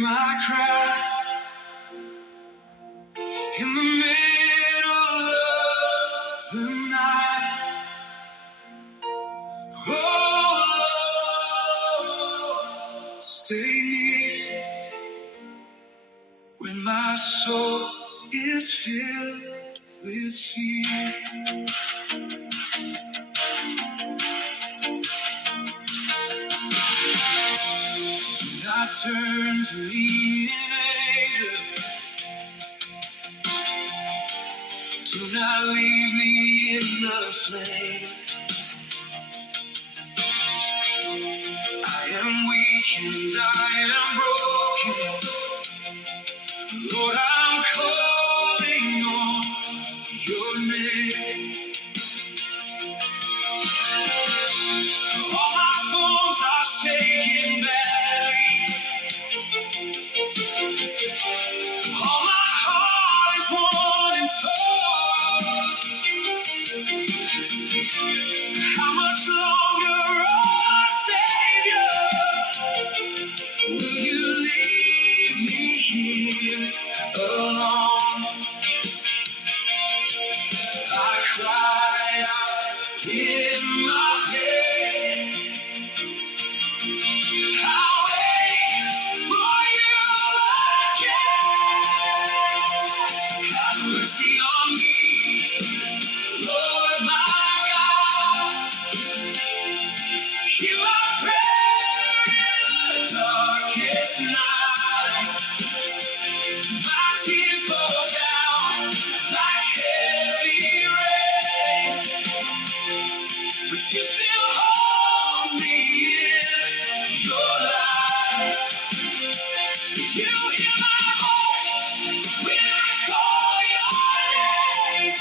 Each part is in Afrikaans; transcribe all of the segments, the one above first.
my cry in the middle of the night. Oh Lord, stay near when my soul is filled with fear. Do not turn to me in anger. Do not leave me in the flame. I am weak and I am broken. Lord, I'm calling on your name. All my bones are shaking badly. All my heart is worn and torn. How much longer, oh Savior, will you leave me here alone? I cry out in my pain. I wait for you again. Have mercy on me, Lord my God. Hear my prayer in the darkest night. My tears fall down like heavy rain, but you still hold me in your light. You hear my voice when I call your name.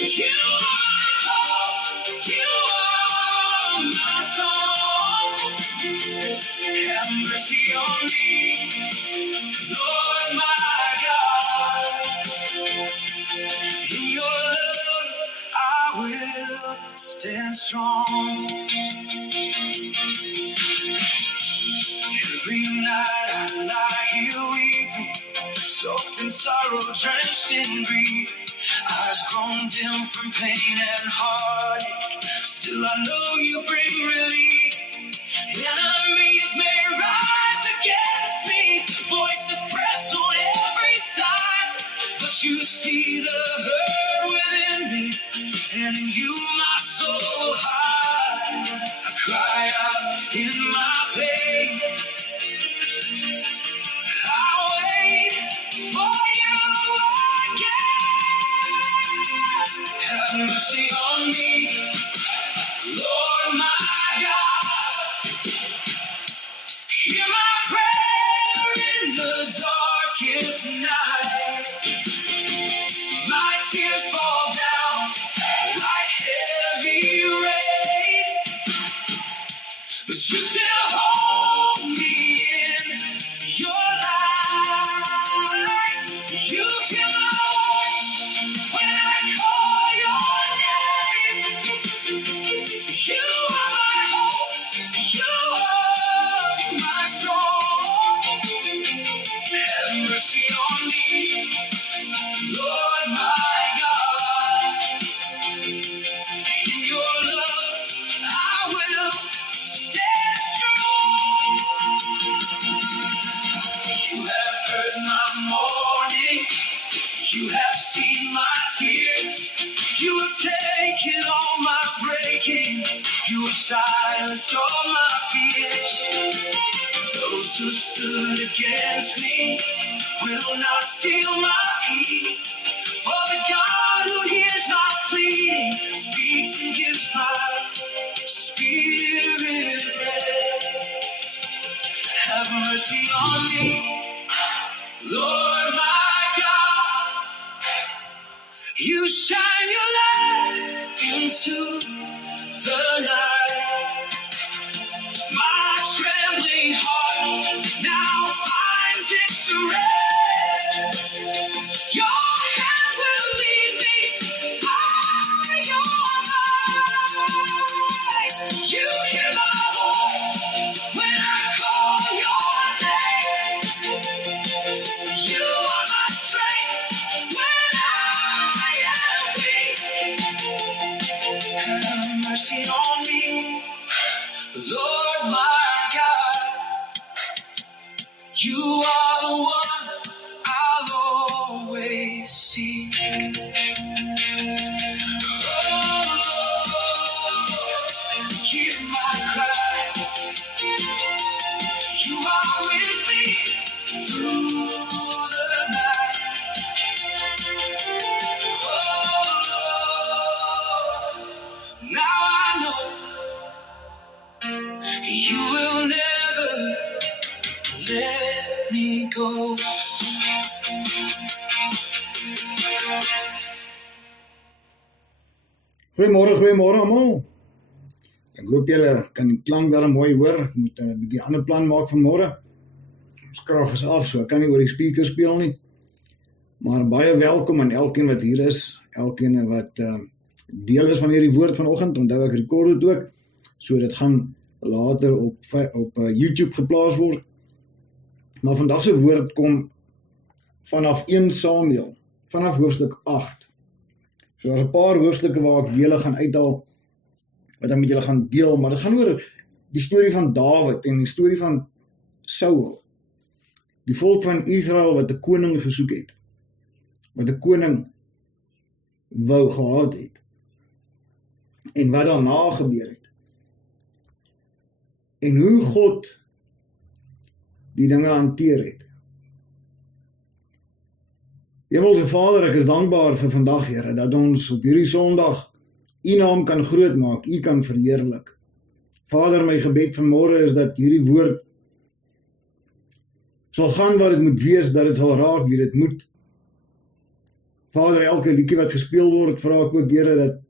You are my hope, you are my song. Have mercy on me, Lord my God. In your love I will stand strong. Every night I lie here weeping, soaked in sorrow, drenched in grief. Eyes grown dim from pain and heartache. Still I know you bring relief. Enemies may rise against me, voices press on every side, but you see the hurt within me, and in you my soul hides. I cry out in my pain. I wait for you again. Have mercy on me, Lord my God. Hear my prayer in the darkest night. My tears fall down like heavy rain, but you still hold me in your light. You hear my voice when I call your name. You are my hope, you are my song. Have mercy on me, Lord my God. In your love I will stand strong. You have heard my mourning, you have seen my tears, you have taken all my breaking, you have silenced all my fears. Those who stood against me will not steal my peace, for the God who hears my pleading speaks and gives my spirit rest. Have mercy on me, Lord my God. You shine your light into the night. My trembling heart now finds its rest. Your hand will lead me by your might. You hear my voice when I call your name. Goeiemôre almal. Ek hoop julle kan die klank daar mooi hoor. Ek moet 'n bietjie ander plan maak vir môre. Ons krag is af, so ek kan nie oor die speaker speel nie. Maar baie welkom aan elkeen wat hier is, elkeen wat deel is van hierdie woord vanoggend. Onthou ek rekord dit ook, so dit gaan later op YouTube geplaas word. Maar vandag se woord kom vanaf 1 Samuel, vanaf hoofstuk 8. So daar's 'n paar hoofstukke waar ek dele gaan uithaal wat ek met julle gaan deel, maar dit gaan oor die storie van Dawid en die storie van Saul. Die volk van Israel wat 'n koning gesoek het, wat 'n koning wou gehad het, en wat daarna gebeur het. En hoe God die dinge hanteer het. Hemelse Vader, ek is dankbaar vir vandag, Here, dat ons op hierdie Sondag U naam kan grootmaak, U kan verheerlik. Vader, my gebed vanmôre is dat hierdie woord sal gaan waar dit moet wees, dat dit sal raak wie dit moet. Vader, elke liedjie wat gespeel word, vra ek ook, Here, dat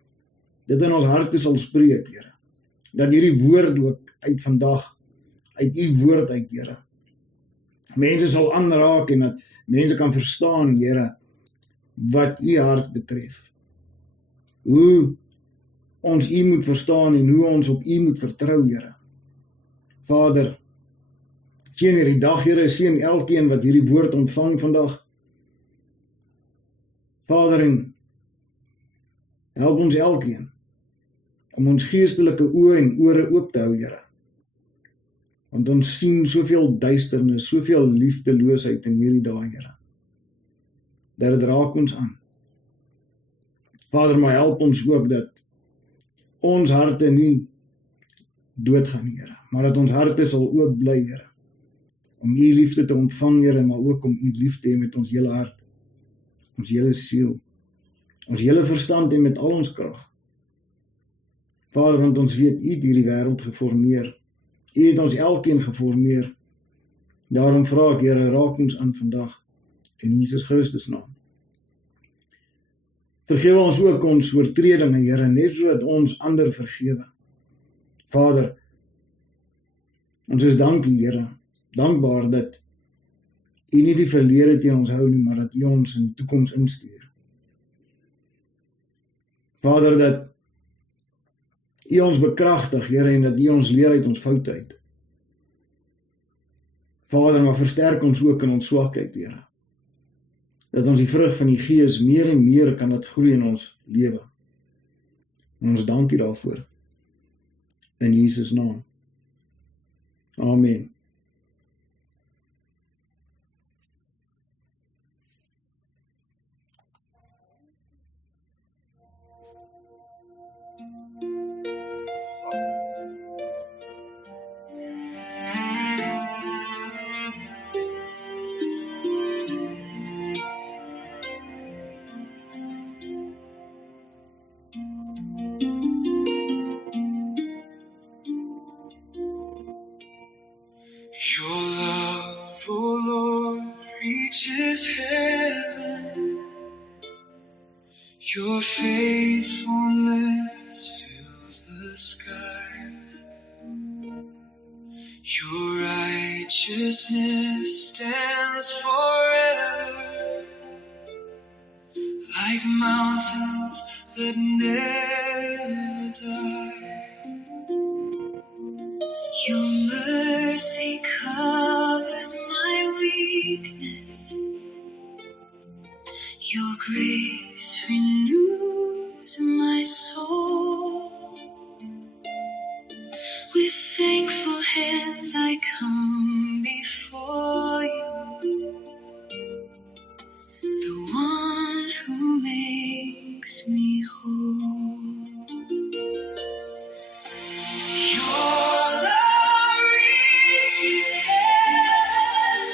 dit in ons harte sal spreek, Here. Dat hierdie woord ook uit vandag, uit U woord uit, Here, mense sal aanraak en dat mense kan verstaan, Here, wat U hart betref. Hoe ons U moet verstaan en hoe ons op U moet vertrou, Here. Vader, seën hierdie dag, Here, seën elkeen wat hierdie woord ontvang vandag. Vader, en help ons elkeen om ons geestelike oë en ore oop te hou, Here. Want ons sien soveel duisternis, soveel liefdeloosheid in hierdie dae, Here. Dat dit raak ons aan. Vader, maar help ons ook dat ons harte nie doodgaan, Here, maar dat ons harte sal oop bly, Here, om U liefde te ontvang, Here, maar ook om U lief te hê met ons hele hart, ons hele siel, ons hele verstand en met al ons krag. Vader, want ons weet U het hierdie wêreld geformeer. U het ons elkeen geformeer. Daarom vra ek, Here, raak ons aan vandag in Jesus Christus naam. Vergewe ons ook ons oortredinge, Here, net sodat ons ander vergewe. Vader, ons is dankie, Here, dankbaar dat U nie die verlede teen ons hou nie, maar dat U ons in die toekoms instuur. Vader, dat U ons bekragtig, Here, en dat U ons leer uit ons foute uit. Vader, maar versterk ons ook in ons swakheid, Here. Dat ons die vrug van die Gees meer en meer kan laat groei in ons lewe. En ons dankie daarvoor. In Jesus naam. Amen. Your love, oh Lord, reaches heaven. Your faithfulness fills the skies. Your righteousness stands forever, like mountains that never die. Your mercy covers my weakness. Your grace renews my soul. With thankful hands I come before you, the one who makes me whole. Your love reaches heaven.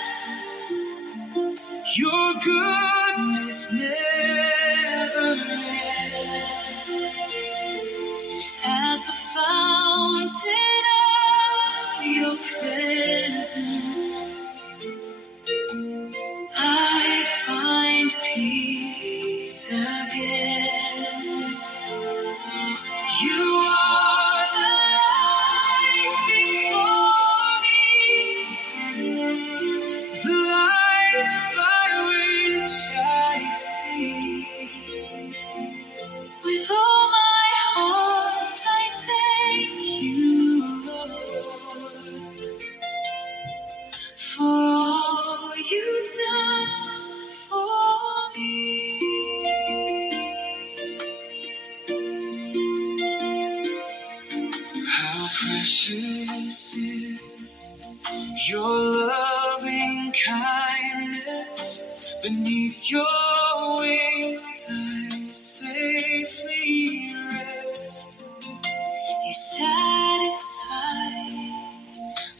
Your goodness never ends. At the fountain of your presence, I find peace again. Precious is your loving kindness. Beneath your wings I safely rest. You satisfy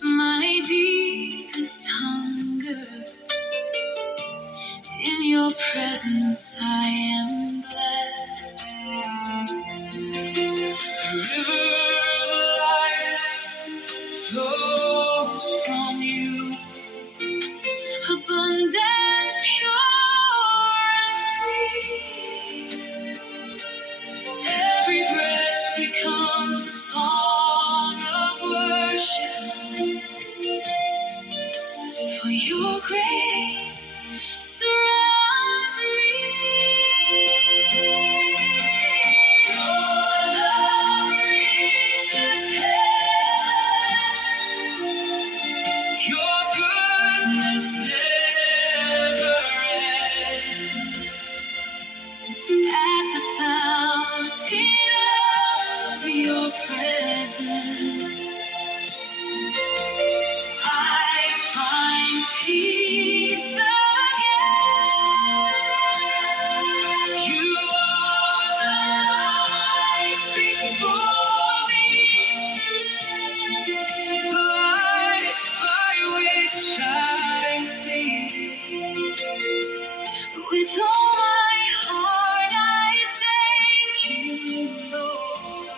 my deepest hunger. In your presence I am blessed. The river of life flows from you, abundant, pure, and free. Every breath becomes a song of worship, for your grace surrounds me. Your love reaches heaven. Your goodness never ends. At the fountain of your presence, I find peace again. You are the light before me, the light by which I see. With all my heart I thank you, Lord,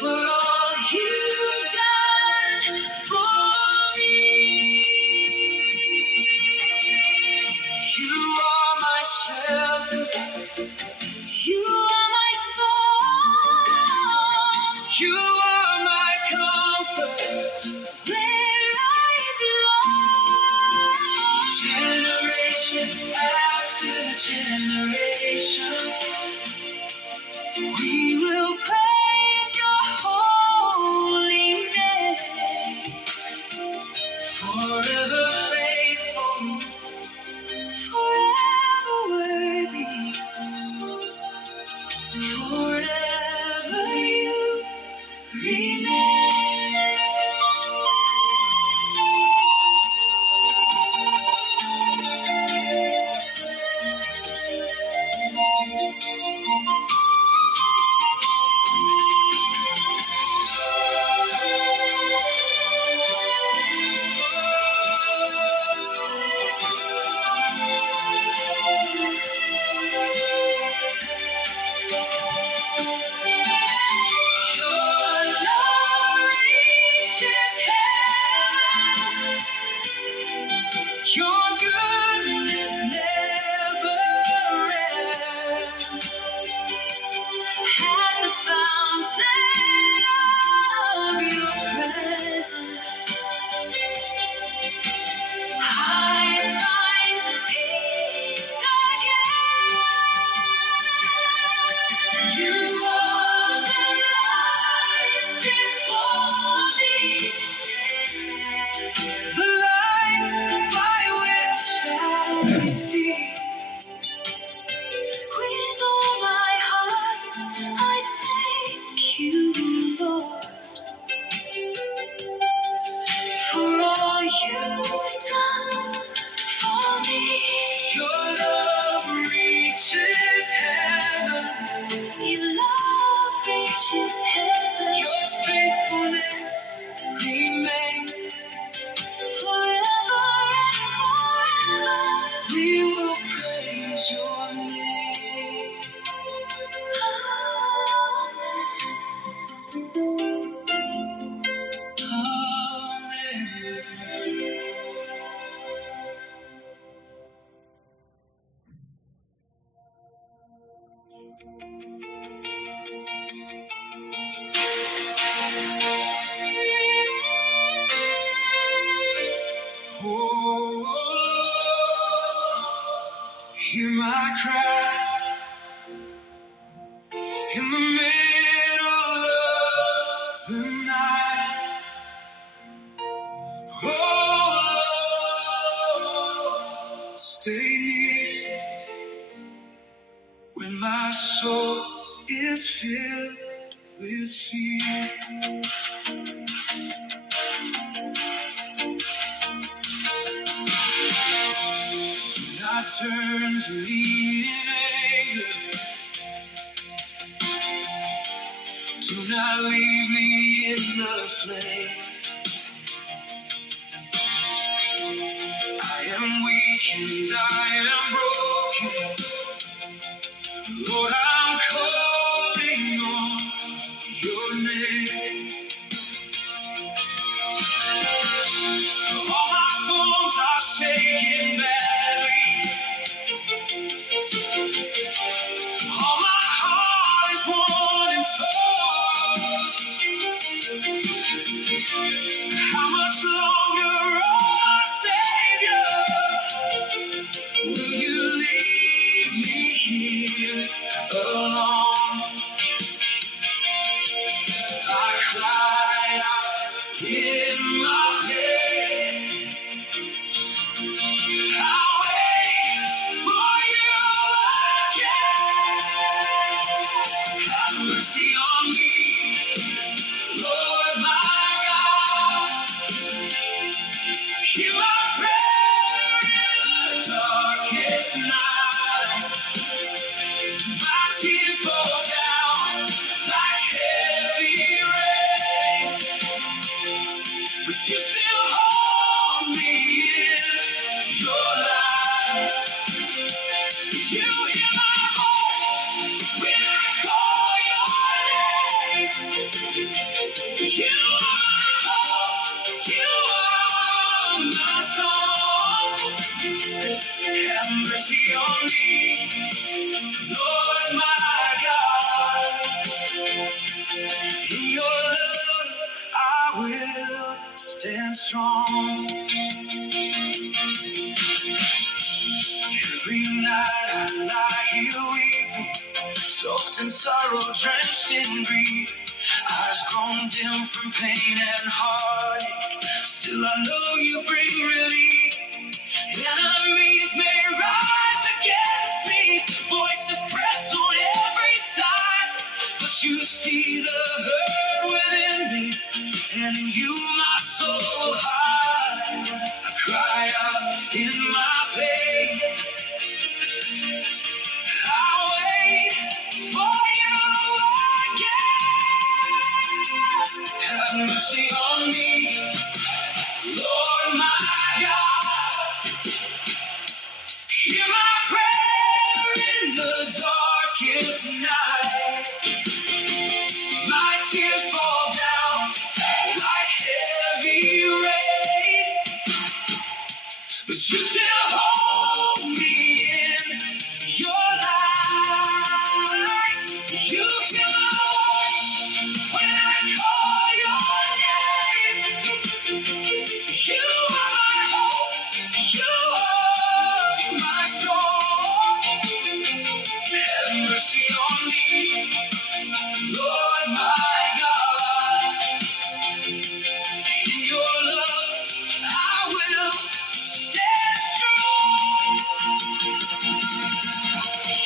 for all you've done for me. You are my shelter, you are my song, you are my comfort, where I belong. Generation after generation, we will praise your holy name. Forever faithful, forever worthy, forever you remain. Your love reaches heaven. Your goodness never ends. At the fountain of your presence, I find peace again. You are the light before me, the light by which I see. With all my heart, I thank you, Lord, for all you've done for me. Your love reaches heaven. Your love reaches heaven. Your faithfulness remains forever and forever. We will praise your name. Amen. Oh, hear my cry in the middle of the night. Oh, stay near when my soul is filled with fear. Do not turn to me in anger. Do not leave me in the flame. I am weak and I am broken. Lord, I'm calling on your name. All my bones are shaking badly. All my heart is worn and torn. How much longer, oh Savior, will you leave me here alone? I cried out in my pain. I'll wait for you again. Have mercy on me, Lord my God. Hear my prayer in the darkest night. My tears fall down like heavy rain, but you still hold me in your light. You hear my voice when I call your name. You are my hope, you are my song. Have mercy on me, Lord my God. In your love I will stand strong. Every night I lie here weeping, soaked in sorrow, drenched in grief. Eyes grown dim from pain and heartache. Still I know you bring relief. Enemies may rise against me, voices press on every side, but you see the hurt within me, and in you my soul hides. I cry out in my pain. I'll wait for you again. Have mercy on me, Lord my God. Hear my prayer in the darkest night. My tears fall down like heavy rain, but you still hold me in your light. You hear my voice when I call your name. You are my hope, you are my song. Have mercy on me, Lord my God. In your love I will stand strong.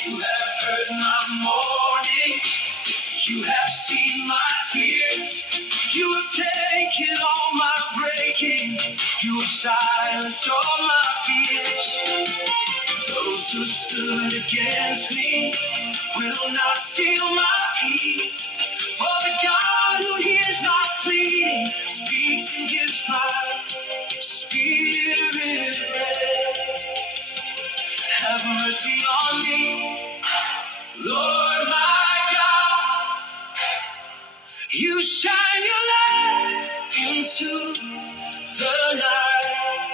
You have heard my mourning, you have seen my tears, you have taken all my breaking, you have silenced all my fears. Those who stood against me will not steal my peace, for the God who hears my pleading speaks and gives my spirit rest. Have mercy on me, Lord my God. You shine your light into the night.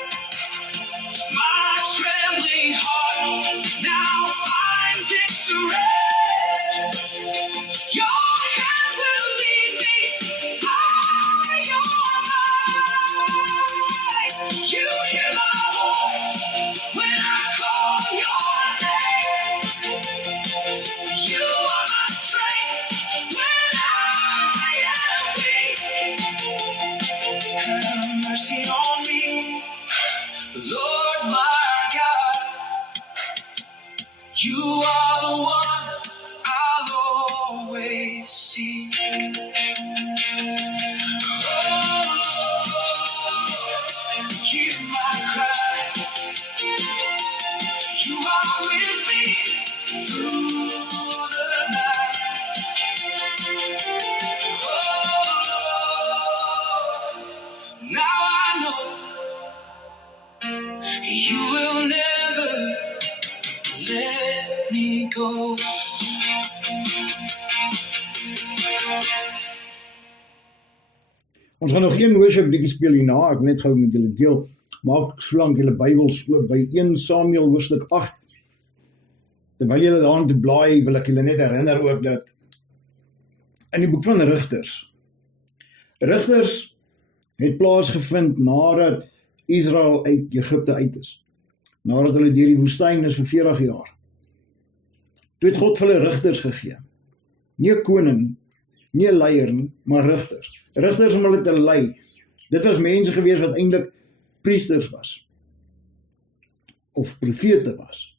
My trembling heart now finds its rest. Your hand will lead me by your might. You hear my voice when I call your name. You are my strength when I am weak. Have mercy on me, Lord my God. You are the one I'll always seek. Hear my cry. You are with me through the night. Now I know you will never let me go. Ons gaan nog geen worship bietjie speel hierna, ek wil net gou met julle deel. Maak solank julle Bybels oop by 1 Samuel hoofstuk 8. Terwyl julle daarin te blaai, wil ek julle net herinner ook dat in die boek van Rigters het plaasgevind nadat Israel uit Egipte uit is. Nadat hulle deur die woestyn is vir 40 jaar. Toe het God vir hulle rigters gegee. Nie 'n koning nie, nie 'n leier nie, maar rigters. Rigters om hulle te lei. Dit was mense gewees wat eintlik priesters was. Of profete was.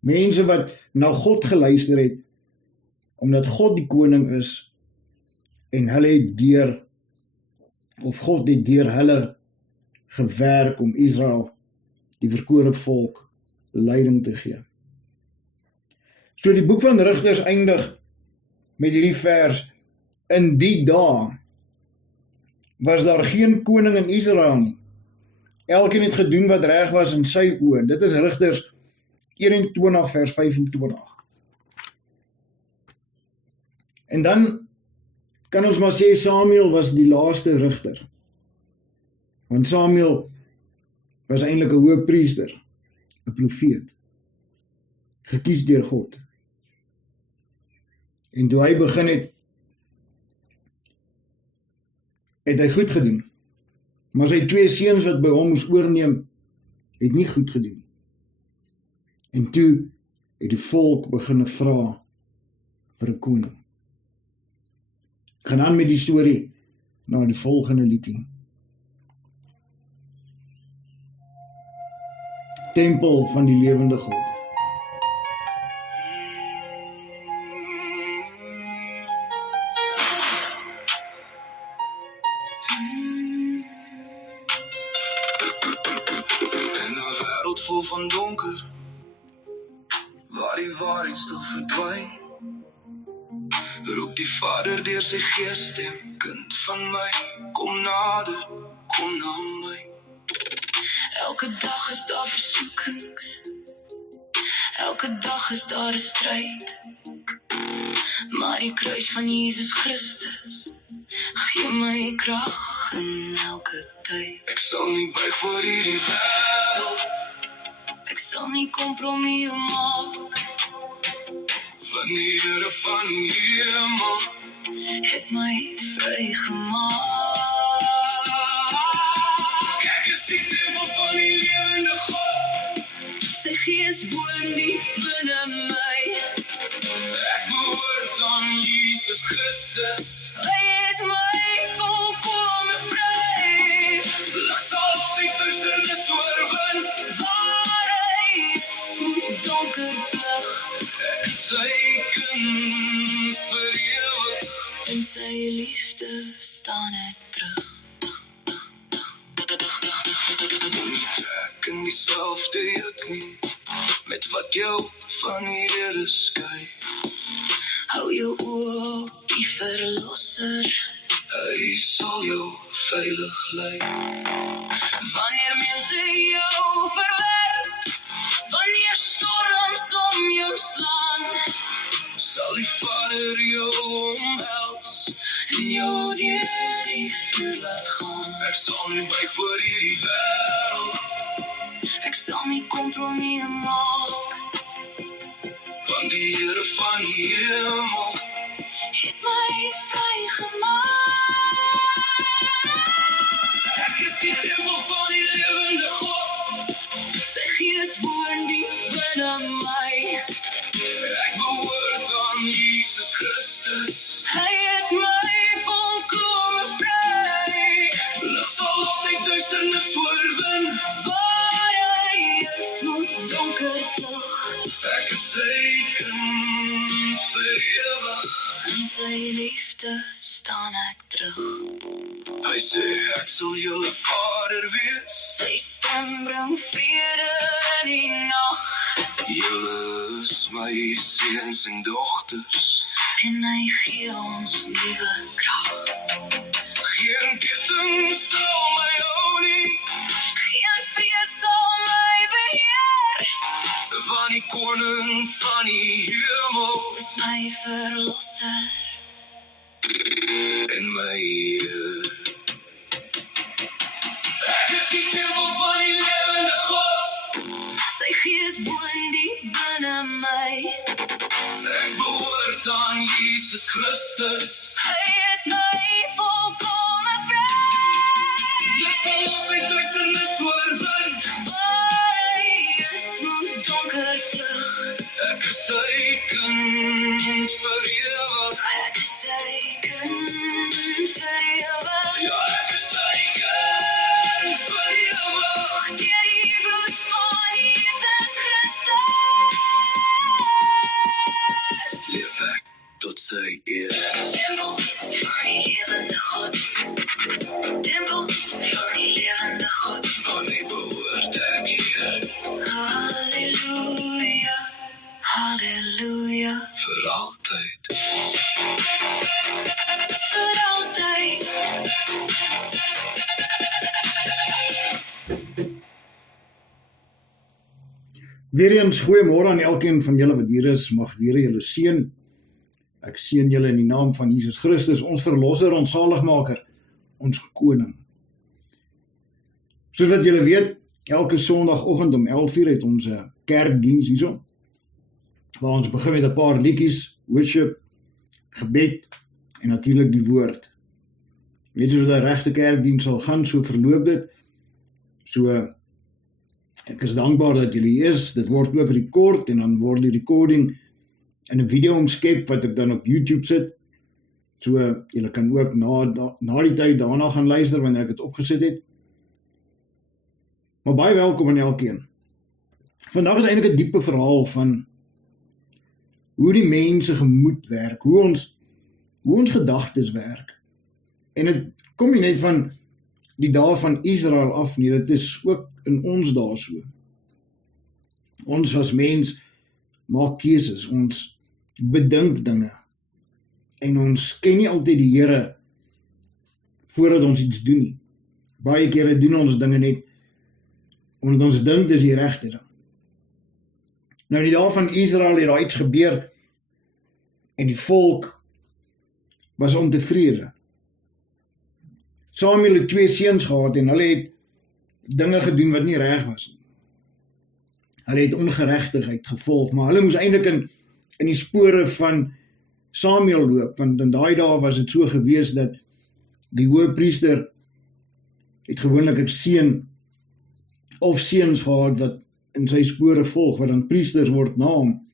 Mense wat na God geluister het, omdat God die koning is, en hulle het God het deur hulle gewerk om Israel, die verkore volk, leiding te gee. So die boek van Rigters eindig met hierdie vers: in die dae was daar geen koning in Israel nie. Elkeen het gedoen wat reg was in sy oë. Dit is Rigters 21 vers 25. En dan kan ons maar sê Samuel was die laaste rigter. Want Samuel was eintlik 'n hoëpriester, 'n profeet, gekies deur God. En toe hy begin het hy goed gedoen. Maar sy 2 seuns wat by hom moes oorneem, het nie goed gedoen. En toe het die volk begin vra vir 'n koning. Ek gaan aan met die storie na die volgende liedjie. Tempel van die lewende God. In 'n wêreld vol van donker, waar die waarheid stil verdwyn, roep die Vader deur sy gees stem: kind van my, kom nader, kom na my. Elke dag is daar versoekings, elke dag is daar 'n stryd, maar die kruis van Jesus Christus gee my krag in elke tyd. Ek sal nie buig voor hierdie wêreld, ek sal nie kompromie maak, want die Here van die hemel het my vrygemaak. Kyk, is die tempel van die lewende God, sy gees woon diep binne my. Ek behoort aan Jesus Christus, hy het my volkome vry. Lig sal altyd duisternis oorwin, waarheid moet donker lig. Ek is sy kind vir ewig, in sy liefde staan ek terug. Nie trek in dieselfde juk nie, met wat jou van die Here skei. Hou jou oë op die verlosser, hy sal jou veilig lei. Wanneer mense jou verwerp, wanneer storms om jou slaan, sal die Vader jou omhels en jou deur die vuur laat gaan. Ek sal nie buig voor hierdie wêreld, ek sal nie kompromie maak, want die Here van die hemel het my vrygemaak. Ek is die tempel van die lewende God, sy gees woon diep binne my. Ek behoort aan Jesus Christus, hy het my volkome vry. Lig sal altyd duisternis oorwin, waar hy is moet donker vlug. Ek is sy kind vir ewig. In sy liefde staan ek terug. Hy sê ek sal julle vader wees. Sy stem bring vrede in die nag. Julle is my seuns en dogters. En hy gee ons nuwe krag. Geen ketting sal my hou nie. Geen vrees sal my beheer. Want die koning van die hemel is my verlosser en my Heer. Ek is die tempel van die lewende God. Sy gees woon diep binne my. Ek behoort aan Jesus Christus. Hy het my volkome vry. Ek sal altyd duisternis oorwin. Waar hy is, moet donker vlug. Ek is sy kind vir ewig. Ek is sy kind vir ewig. Ja, ek is sy kind vir ewig. Deur die bloed van Jesus Christus leef ek tot sy eer. Tempel van die lewende God. Tempel van die lewende God. Aan die behoort ek hier. Halleluja, halleluja. Vir altyd. Vir altyd. Weereens goeiemôre aan elkeen van julle wat hier is. Mag die Here julle seën. Ek seën julle in die naam van Jesus Christus, ons verlosser, ons saligmaker, ons koning. Soos wat julle weet, elke sondagoggend om 11:00 het ons 'n kerkdiens hierso, waar ons begin met 'n paar liedjies, worship, gebed en natuurlik die woord. Weet jy hoe die regte kerkdiens sal gaan, so verloop dit. So ek is dankbaar dat julle hier is. Dit word ook rekord en dan word die recording in 'n video omskep wat ek dan op YouTube sit. So julle kan ook na die tyd daarna gaan luister wanneer ek dit opgesit het. Maar baie welkom aan elkeen. Vandag is eintlik 'n diepe verhaal van hoe die mense gemoed werk, hoe ons gedagtes werk. En dit kom nie net van die dae van Israel af nie, dit is ook in ons dae so. Ons as mens maak keuses, ons bedink dinge en ons ken nie altyd die Here voordat ons iets doen nie. Baie kere doen ons dinge net omdat ons dink dis die regte ding. Nou die dae van Israel het daar iets gebeur en die volk was ontevrede. Samuel het 2 seuns gehad en hulle het dinge gedoen wat nie reg was nie. Hulle het ongeregtigheid gevolg, maar hulle moes eintlik in die spore van Samuel loop, want in daai dae was dit so gewees dat die hoëpriester het gewoonlik 'n seun of seuns gehad wat in sy spore volg, wat dan priesters word na hom.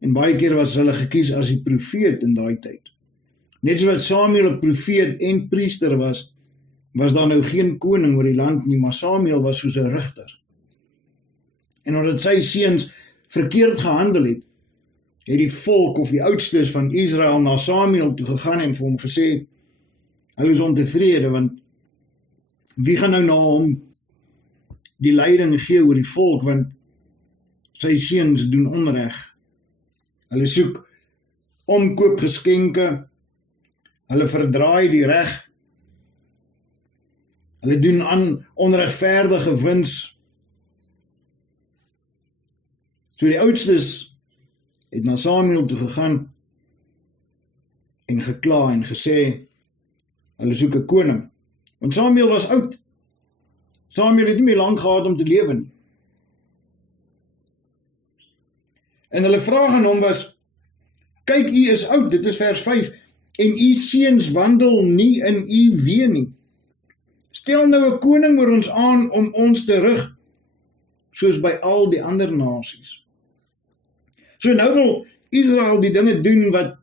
En baie keer was hulle gekies as die profeet in daai tyd. Net soos wat Samuel 'n profeet en priester was daar nou geen koning oor die land nie, maar Samuel was soos 'n rigter. En omdat sy seuns verkeerd gehandel het die volk of die oudstes van Israel na Samuel toe gegaan en vir hom gesê, hy is ontevrede, want wie gaan nou na hom die leiding gee oor die volk, want sy seuns doen onreg. Hulle soek omkoopgeskenke, hulle verdraai die reg, hulle doen aan onregverdige wins. So die oudstes het na Samuel toe gegaan en gekla en gesê, hulle soek 'n koning. Want Samuel was oud. Samuel het nie meer lank gehad om te lewe nie. En hulle vraag aan hom was, kyk, u is oud, dit is vers 5, en u seuns wandel nie in u weë nie. Stel nou 'n koning oor ons aan om ons te rig, soos by al die ander nasies. So nou wil Israel die dinge doen wat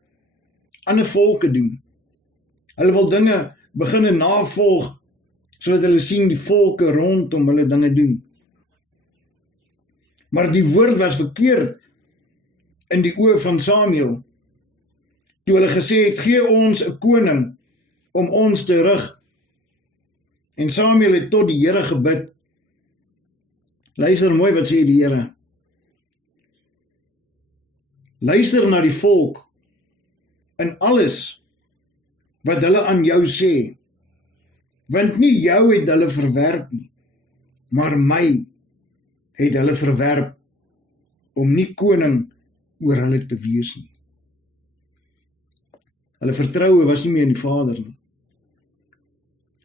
ander volke doen. Hulle wil dinge begin navolg, sodat hulle sien die volke rondom hulle dinge doen. Maar die woord was verkeerd in die oë van Samuel. Toe hulle gesê het, gee ons 'n koning om ons te rig. En Samuel het tot die Here gebid. Luister mooi wat sê die Here. Luister na die volk in alles wat hulle aan jou sê, want nie jou het hulle verwerp nie, maar my het hulle verwerp om nie koning oor hulle te wees nie. Hulle vertroue was nie meer in die Vader nie.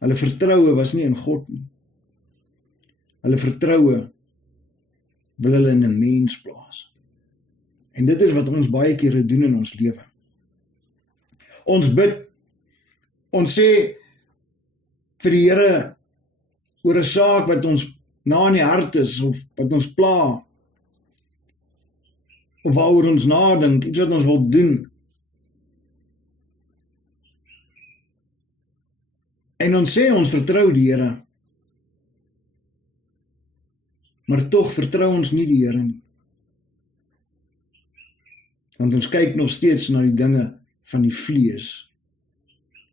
Hulle vertroue was nie in God nie. Hulle vertroue wil hulle in 'n mens plaas. En dit is wat ons baie kere doen in ons lewe. Ons bid, ons sê vir die Here oor 'n saak wat ons na in die hart is, of wat ons pla, of waaroor ons nadink, iets wat ons wil doen. En ons sê ons vertrou die Here, maar tog vertrou ons nie die Here nie. Want ons kyk nog steeds na die dinge van die vlees.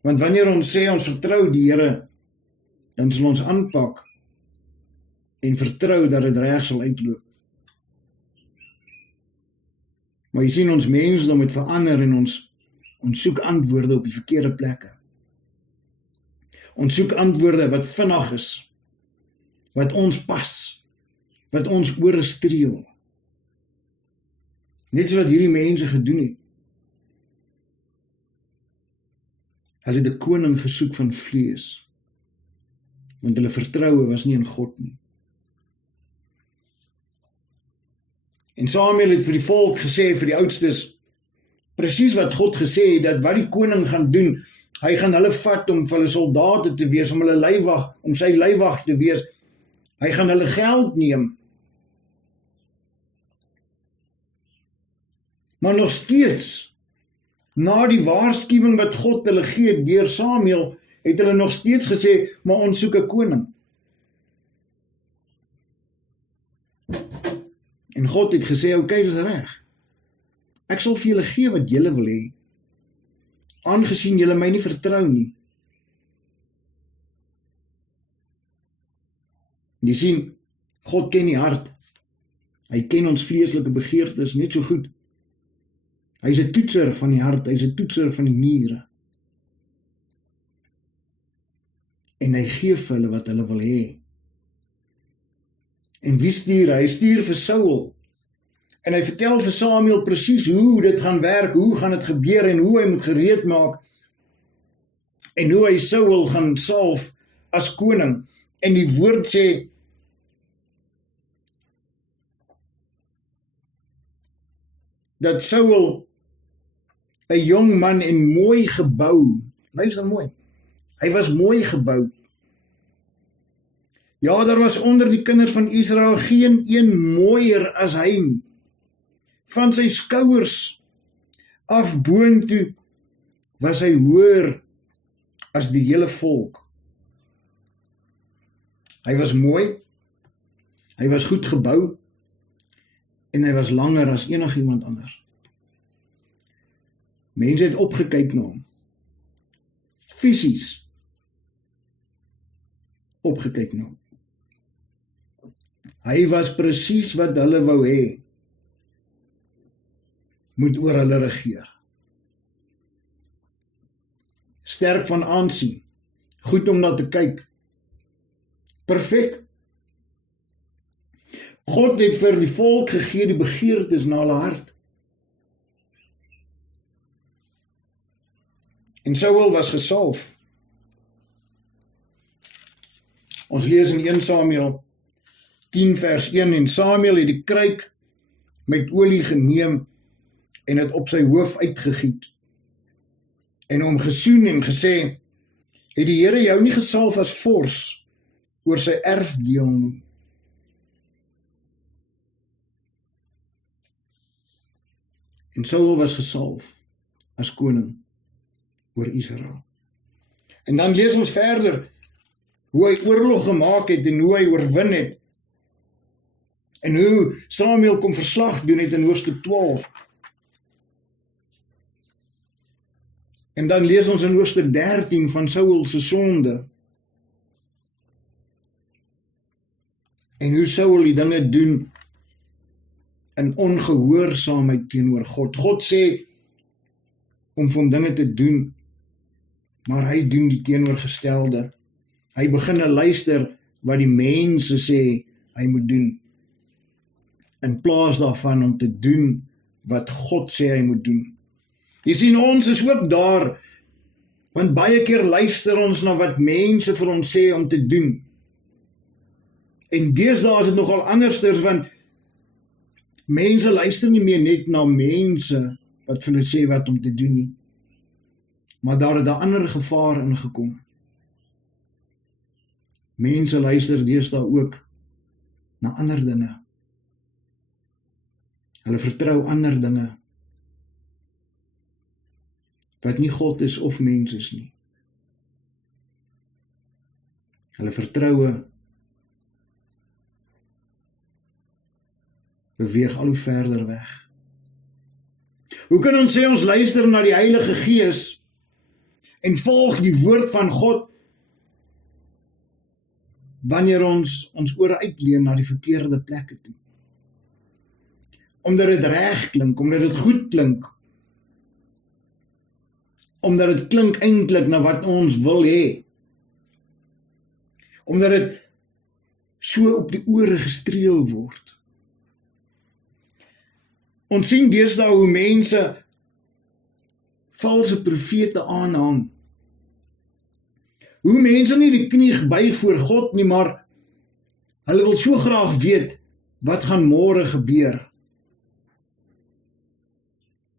Want wanneer ons sê ons vertrou die Here, dan sal ons aanpak en vertrou dat dit reg sal uitloop. Maar jy sien, ons mensdom het verander en ons soek antwoorde op die verkeerde plekke. Ons soek antwoorde wat vinnig is, wat ons pas, wat ons ore streel. Net so wat hierdie mense gedoen het. Hulle het 'n koning gesoek van vlees, want hulle vertroue was nie in God nie. En Samuel het vir die volk gesê, vir die oudstes, presies wat God gesê het, dat wat die koning gaan doen, hy gaan hulle vat om vir hulle soldate te wees, om hulle leiwag, om sy leiwag te wees. Hy gaan hulle geld neem. Maar nog steeds, na die waarskuwing wat God hulle gee deur Samuel, het hulle nog steeds gesê, maar ons soek 'n koning. En God het gesê, oké, dis reg. Ek sal vir julle gee wat julle wil hê, aangesien julle my nie vertrou nie. Jy sien, God ken die hart. Hy ken ons vleeslike begeertes net so goed. Hy is 'n toetser van die hart, hy is 'n toetser van die niere. En hy gee vir hulle wat hulle wil hê. En wie stuur hy? Hy stuur vir Saul. En hy vertel vir Samuel presies hoe dit gaan werk, hoe gaan dit gebeur en hoe hy moet gereed maak. En hoe hy Saul gaan salf as koning. En die woord sê, dat Saul 'n jong man en mooi gebou, luister mooi, hy was mooi gebou. Ja, daar was onder die kinders van Israel geen een mooier as hy nie. Van sy skouers af boontoe was hy hoër as die hele volk. Hy was mooi, hy was goed gebou, en hy was langer as enigiemand anders. Mense het opgekyk na hom. Fisies opgekyk na hom. Hy was presies wat hulle wou hê, moet oor hulle regeer. Sterk van aansien, goed om na te kyk, perfek. God het vir die volk gegee die begeertes na hulle hart. En Saul was gesalf. Ons lees in 1 Samuel 10 vers 1, en Samuel het die kruik met olie geneem en het op sy hoof uitgegiet en hom gesoen en gesê, het die Here jou nie gesalf as vors oor sy erfdeel nie. En Saul was gesalf as koning oor Israel. En dan lees ons verder hoe hy oorlog gemaak het en hoe hy oorwin het. En hoe Samuel kom verslag doen het in hoofstuk 12. En dan lees ons in hoofstuk 13 van Saul se sonde. En hoe Saul die dinge doen in ongehoorsaamheid teenoor God. God sê om van dinge te doen, maar hy doen die teenoorgestelde. Hy begin luister wat die mense sê hy moet doen, in plaas daarvan om te doen wat God sê hy moet doen. Jy sien, ons is ook daar, want baie keer luister ons na wat mense vir ons sê om te doen. En deesdae is dit nogal andersters, want mense luister nie meer net na mense wat vir hulle sê wat om te doen nie. Maar daar het 'n ander gevaar ingekom. Mense luister deesdae ook na ander dinge. Hulle vertrou ander dinge wat nie God is of mens is nie. Hulle vertroue beweeg al hoe verder weg. Hoe kan ons sê ons luister na die Heilige Gees en volg die woord van God wanneer ons ore uitleen na die verkeerde plekke toe? Omdat dit reg klink, omdat dit goed klink, omdat dit klink eintlik na wat ons wil hê, omdat dit so op die ore gestreel word. Ons sien deesdae hoe mense valse profete aanhang. Hoe mense nie die knie buig voor God nie, maar hulle wil so graag weet, wat gaan môre gebeur?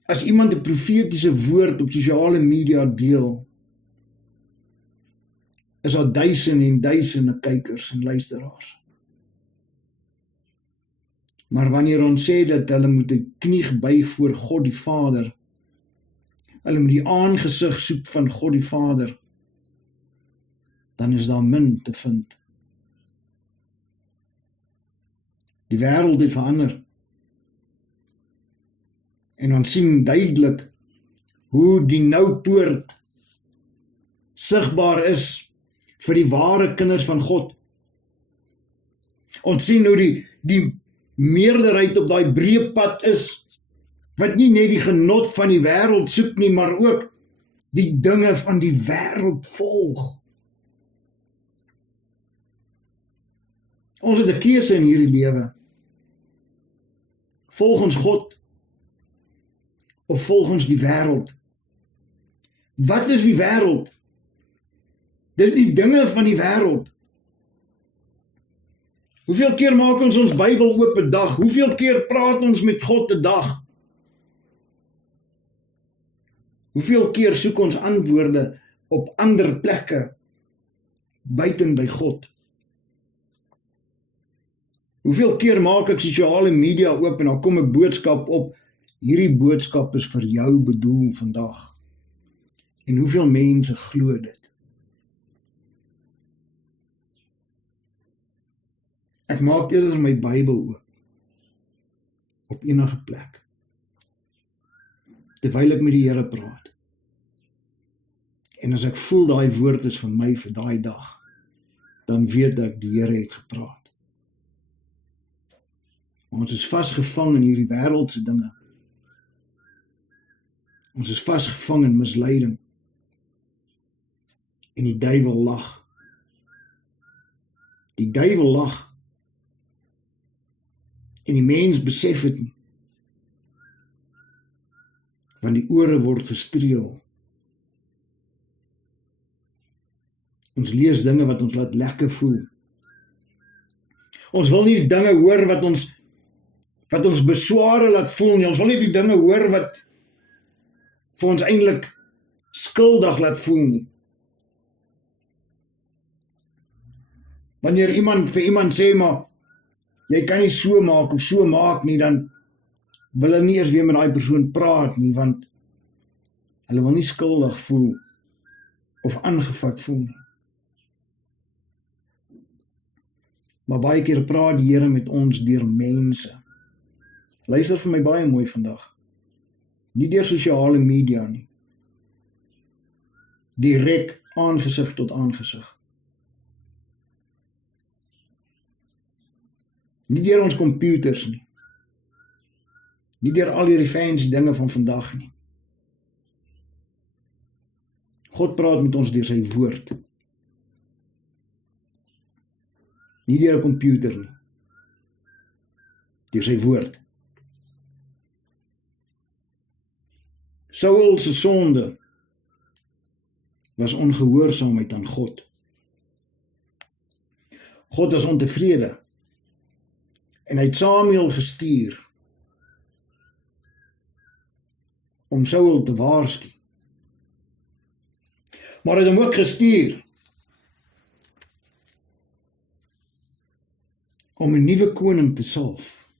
As iemand 'n profetiese woord op sosiale media deel, is daar duisende en duisende kykers en luisteraars. Maar wanneer ons sê dat hulle moet die knie buig voor God die Vader, hulle moet die aangesig soek van God die Vader, dan is daar min te vind. Die wêreld het verander. En ons sien duidelik hoe die noupoort sigbaar is vir die ware kinders van God. Ons sien hoe die meerderheid op daai breë pad is, wat nie net die genot van die wêreld soek nie, maar ook die dinge van die wêreld volg. Ons het 'n keuse in hierdie lewe. Volg ons God of volg ons die wêreld? Wat is die wêreld? Dit is die dinge van die wêreld. Hoeveel keer maak ons ons Bybel oop 'n dag? Hoeveel keer praat ons met God 'n dag? Hoeveel keer soek ons antwoorde op ander plekke buiten by God? Hoeveel keer maak ek sosiale media oop en dan kom 'n boodskap op, hierdie boodskap is vir jou bedoel vandag. En hoeveel mense glo dit? Ek maak eerder my Bybel oop, op enige plek, terwyl ek met die Here praat. En as ek voel daai woord is vir my vir daai dag, dan weet ek die Here het gepraat. Ons is vasgevang in hierdie wêreldse dinge. Ons is vasgevang in misleiding. En die duiwel lag. Die duiwel lag. En die mens besef dit nie. Want die ore word gestreel. Ons lees dinge wat ons laat lekker voel. Ons wil nie die dinge hoor wat ons besware laat voel nie. Ons wil nie die dinge hoor wat vir ons eintlik skuldig laat voel nie. Wanneer vir iemand sê, maar jy kan nie so maak of so maak nie, dan wil hulle nie eers weer met daai persoon praat nie, want hulle wil nie skuldig voel of aangevat voel nie. Maar baie keer praat die Here met ons deur mense. Luister vir my baie mooi vandag. Nie deur sosiale media nie. Direk aangesig tot aangesig. Nie deur ons computers nie. Nie deur al hierdie fancy dinge van vandag nie. God praat met ons deur sy woord. Nie deur 'n computer nie. Deur sy woord. Saul se sonde was ongehoorsaamheid aan God. God was ontevrede en hy het Samuel gestuur om Saul te waarsku. Maar hy het hom ook gestuur om 'n nuwe koning te salf.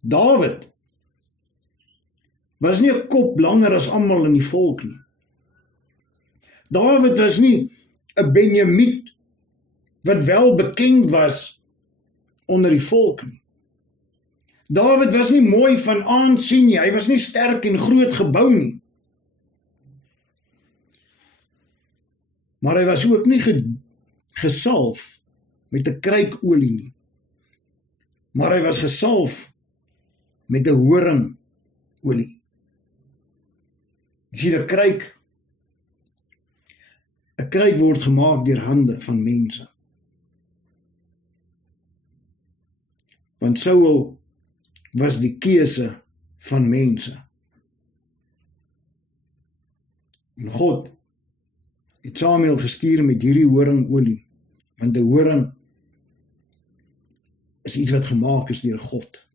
Dawid was nie 'n kop langer as almal in die volk nie. Dawid was nie 'n Benjamiet wat wel bekend was onder die volk nie. Dawid was nie mooi van aansien nie, hy was nie sterk en groot gebou nie. Maar hy was ook nie gesalf met 'n kruikolie nie. Maar hy was gesalf met 'n horingolie. Jy sien 'n kruik word gemaak deur hande van mense. Want Saul was die keuse van mense. En God het Samuel gestuur met hierdie horingolie, want die horing is iets wat gemaak is deur God.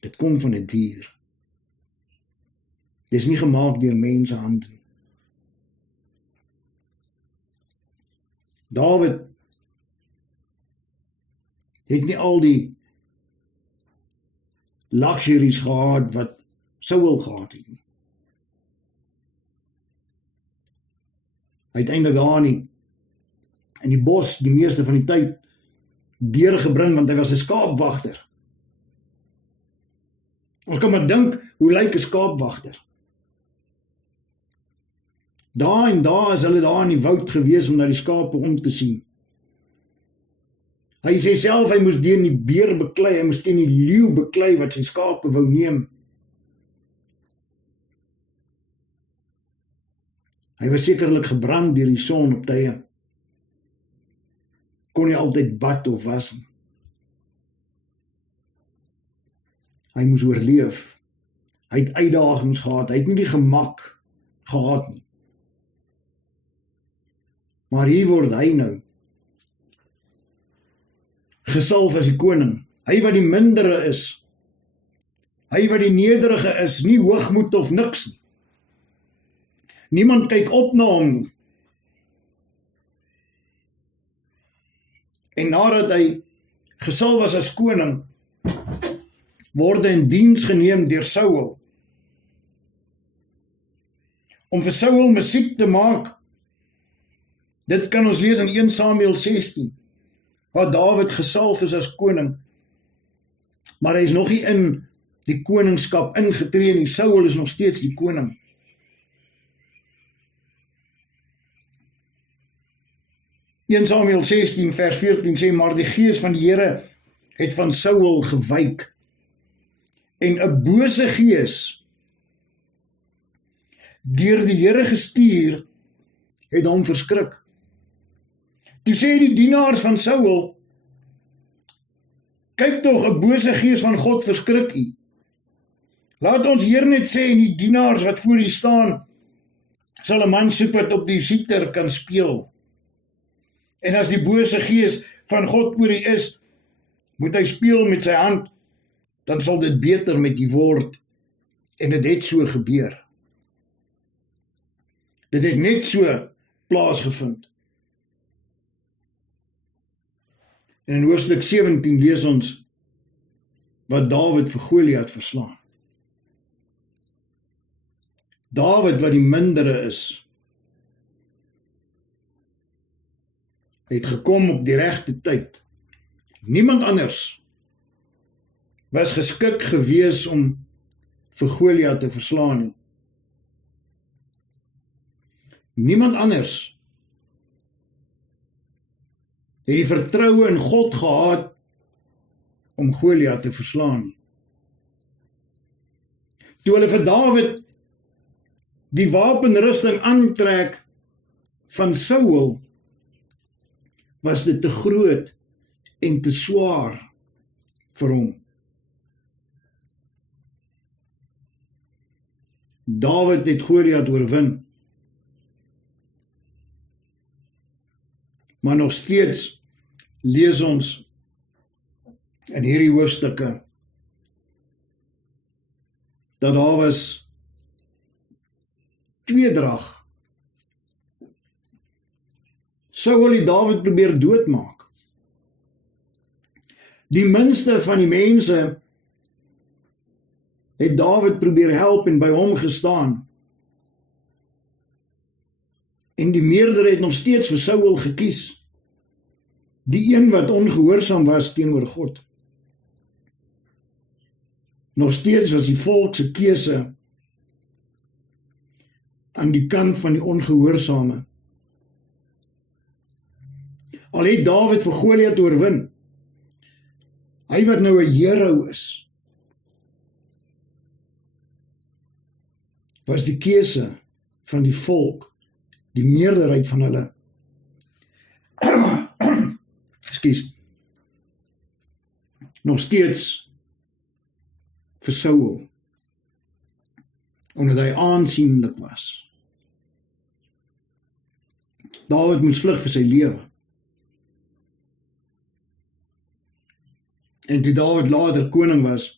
Dit kom van 'n dier. Dit is nie gemaak deur mense hande nie. Dawid het nie al die luxuries gehad wat Saul gehad het nie. Hy het eintlik daar nie in die bos die meeste van die tyd deurgebring, want hy was 'n skaapwagter. Ons kan maar dink, hoe lyk 'n skaapwagter? Daar en daar is hulle daar in die woud gewees om na die skape om te sien. Hy sê self, hy moes teen die beer beklei, hy moes teen die leeu beklei wat sy skape wou neem. Hy was sekerlik gebrand deur die son op tye. Kon nie altyd bad of was nie. Hy moes oorleef. Hy het uitdagings gehad, hy het nie die gemak gehad nie. Maar hier word hy nou gesalf as die koning. Hy wat die mindere is. Hy wat die nederige is, nie hoogmoed of niks nie. Niemand kyk op na hom nie. En nadat hy gesalf was as koning, word hy in diens geneem deur Saul. Om vir Saul musiek te maak. Dit kan ons lees in 1 Samuel 16, waar Dawid gesalf is as koning. Maar hy is nog nie in die koningskap ingetree nie. Saul is nog steeds die koning. In Samuel 16 vers 14 sê, maar die gees van die Here het van Saul gewyk. En 'n bose gees deur die Here gestuur het hom verskrik. Toe sê die dienaars van Saul, kyk tog, 'n bose gees van God verskrik u. Laat ons hier net sê, en die dienaars wat voor u staan, sal 'n man soek wat op die siter kan speel. En as die bose gees van God oor u is, moet hy speel met sy hand, dan sal dit beter met u word. En dit het so gebeur. Dit het net so plaasgevind. En in hoofstuk 17 lees ons wat Dawid vir Goliat verslaan. Dawid wat die mindere is, het gekom op die regte tyd. Niemand anders was geskik gewees om vir Goliat te verslaan nie. Niemand anders het die vertroue in God gehad om Goliat te verslaan nie. Toe hulle vir Dawid die wapenrusting aantrek van Saul, was dit te groot en te swaar vir hom. Dawid het Goliat oorwin, maar nog steeds lees ons in hierdie hoofstukke dat daar was tweedrag. Saul het Dawid probeer doodmaak. Die minste van die mense het Dawid probeer help en by hom gestaan. En die meerderheid nog steeds vir Saul gekies. Die een wat ongehoorsaam was teenoor God. Nog steeds was die volk se keuse aan die kant van die ongehoorsame. Al het Dawid vir Goliat oorwin, hy wat nou 'n hero is, was die keuse van die volk, die meerderheid van hulle, nog steeds vir Saul, omdat hy aansienlik was. Dawid moes vlug vir sy lewe. En toe Dawid later koning was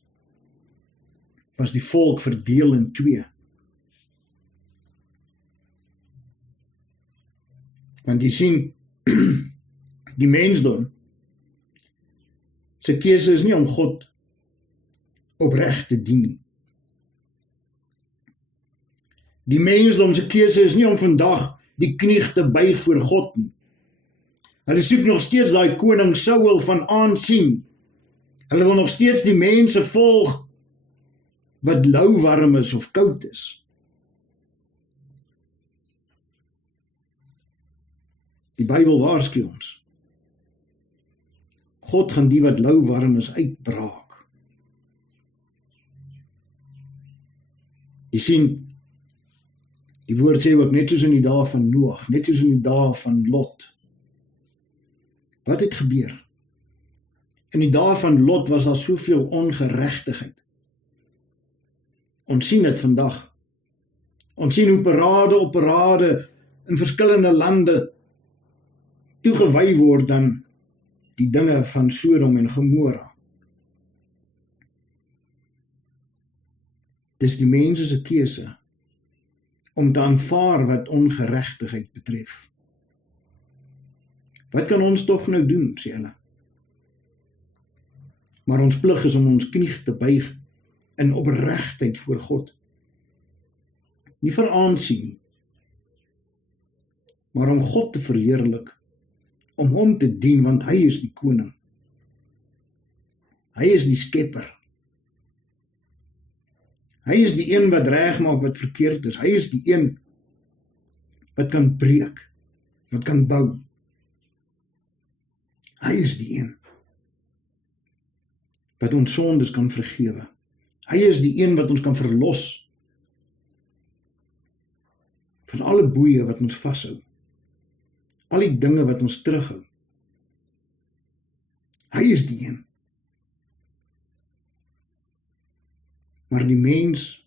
die volk verdeel in twee. Want jy sien, die mensdom, sy keuse is nie om God opreg te dien nie. Die mensdom se keuse is nie om vandag die knie te buig voor God nie. Hulle soek nog steeds daai koning Saul van aansien. Hulle wil nog steeds die mense volg wat lauwarm is of koud is. Die Bybel waarsku ons. God gaan die wat lauwarm is uitbraak. Jy sien, die woord sê ook net soos in die dae van Noag, net soos in die dae van Lot. Wat het gebeur? In die dae van Lot was daar soveel ongeregtigheid. Ons sien dit vandag. Ons sien hoe parade op parade in verskillende lande toegewy word aan die dinge van Sodom en Gomora. Dis die mense se keuse om te aanvaar wat ongeregtigheid betref. Wat kan ons tog nou doen, sê hulle? Maar ons plig is om ons knie te buig in opregtheid voor God. Nie vir aansien nie, maar om God te verheerlik, om hom te dien, want hy is die koning. Hy is die skepper. Hy is die een wat reg maak wat verkeerd is. Hy is die een wat kan breek, wat kan bou. Hy is die een wat ons sondes kan vergewe. Hy is die een wat ons kan verlos van alle boeie wat ons vashou. Al die dinge wat ons terughou. Hy is die een. Maar die mens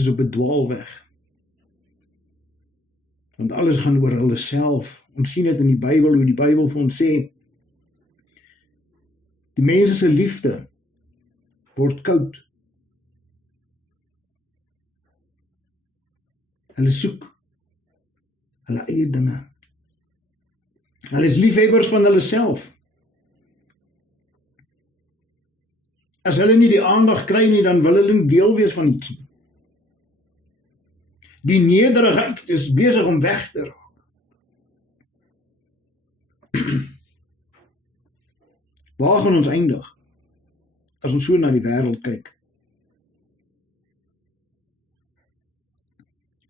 is op 'n dwaalweg. Want alles gaan oor hulle self. Ons sien dit in die Bybel, hoe die Bybel vir ons sê, die mense se liefde word koud. Hulle soek hulle eie dinge. Hulle is liefhebbers van hulle self. As hulle nie die aandag kry nie, dan wil hulle nie deel wees van iets nie. Die nederigheid is besig om weg te raak. Waar gaan ons eindig? As ons so na die wêreld kyk.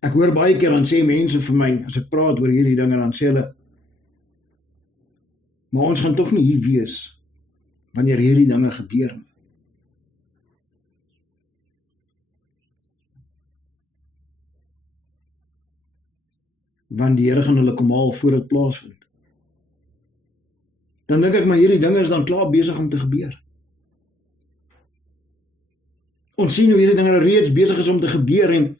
Ek hoor baie keer dan sê mense vir my, as ek praat oor hierdie dinge, dan sê hulle, maar ons gaan tog nie hier wees, wanneer hierdie dinge gebeur nie. Want die Here gaan hulle kom haal voor dit plaasvind. Dan dink ek, maar hierdie dinge is dan klaar besig om te gebeur. Ons sien hoe hierdie dinge reeds besig is om te gebeur en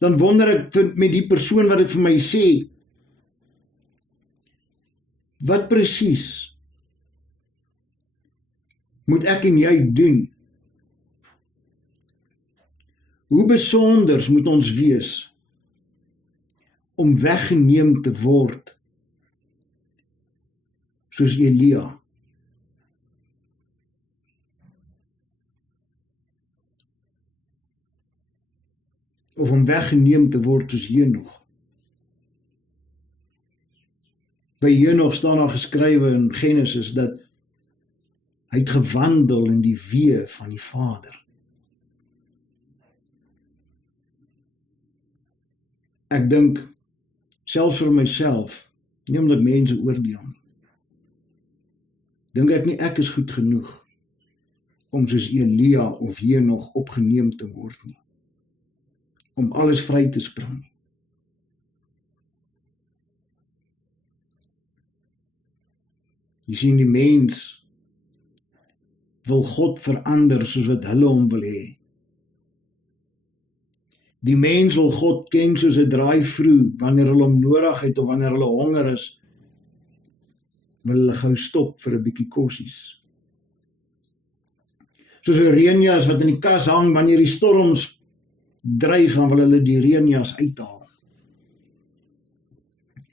dan wonder ek met die persoon wat dit vir my sê, wat presies moet ek en jy doen? Hoe besonders moet ons wees om weggeneem te word soos Elia? Of om weggeneem te word soos Henog? By Henog staan daar geskrywe in Genesis dat hy het gewandel in die weë van die Vader. Ek dink, selfs vir myself, nie omdat mense oordeel nie, dink ek nie ek is goed genoeg om soos Elia of Henog opgeneem te word nie, om alles vry te spring nie. Jy sien, die mens wil God verander soos wat hulle hom wil hê. Die mens wil God ken soos 'n draaivrou, wanneer hulle hom nodig het of wanneer hulle honger is, wil hulle gou stop vir 'n bietjie kossies. Soos 'n reënjas wat in die kas hang, wanneer die storms dreig, dan wil hulle die reënjas uithaal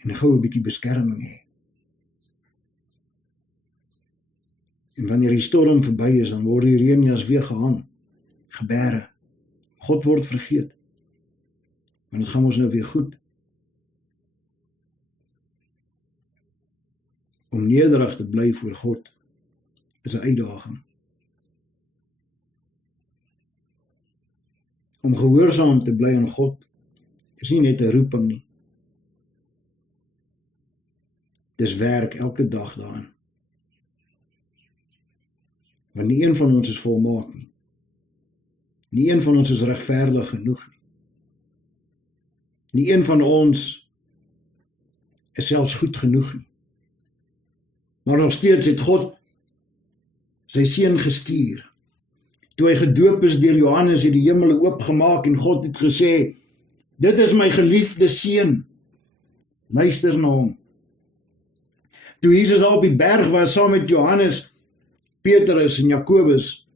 en gou 'n bietjie beskerming hê. En wanneer die storm verby is, dan word die reënjas weer gehang, geberre. God word vergeet. En dit gaan ons nou weer goed. Om nederig te bly voor God is 'n uitdaging. Om gehoorsaam te bly aan God is nie net 'n roeping nie. Dis werk elke dag daarin. Want nie een van ons is volmaak nie. Nie een van ons is regverdig genoeg nie. Nie een van ons is selfs goed genoeg nie. Maar nog steeds het God sy seun gestuur. Toe hy gedoop is deur Johannes, het die hemele oopgemaak en God het gesê, dit is my geliefde seun, luister na hom. Toe Jesus al op die berg was saam met Johannes, Petrus en Jakobus,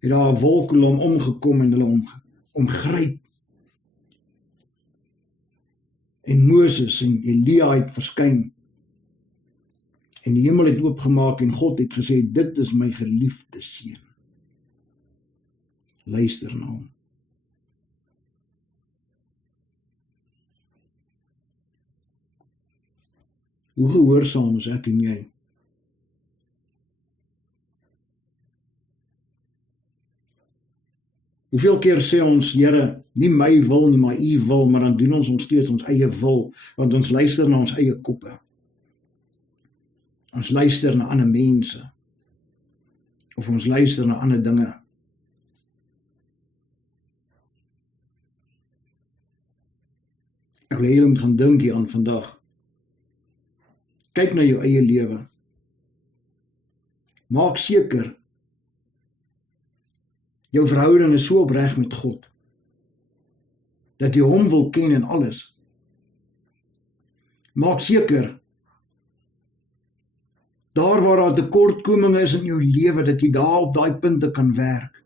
het daar 'n wolkkolom omgekom en hulle omgryp. En Moses en Elia het verskyn. En die hemel het oopgemaak en God het gesê, dit is my geliefde seun. Luister na hom. Hoe gehoorsaam is ek en jy? Hoeveel keer sê ons, Here, nie my wil nie, maar U wil, maar dan doen ons steeds ons eie wil, want ons luister na ons eie koppe. Ons luister na ander mense, of ons luister na ander dinge. Ek wil hê jy moet gaan dink hier aan vandag. Kyk na jou eie lewe. Maak seker, jou verhouding is so opreg met God, dat jy hom wil ken in alles. Maak seker, daar waar daar tekortkominge is in jou lewe, dat jy daar op daai punte kan werk.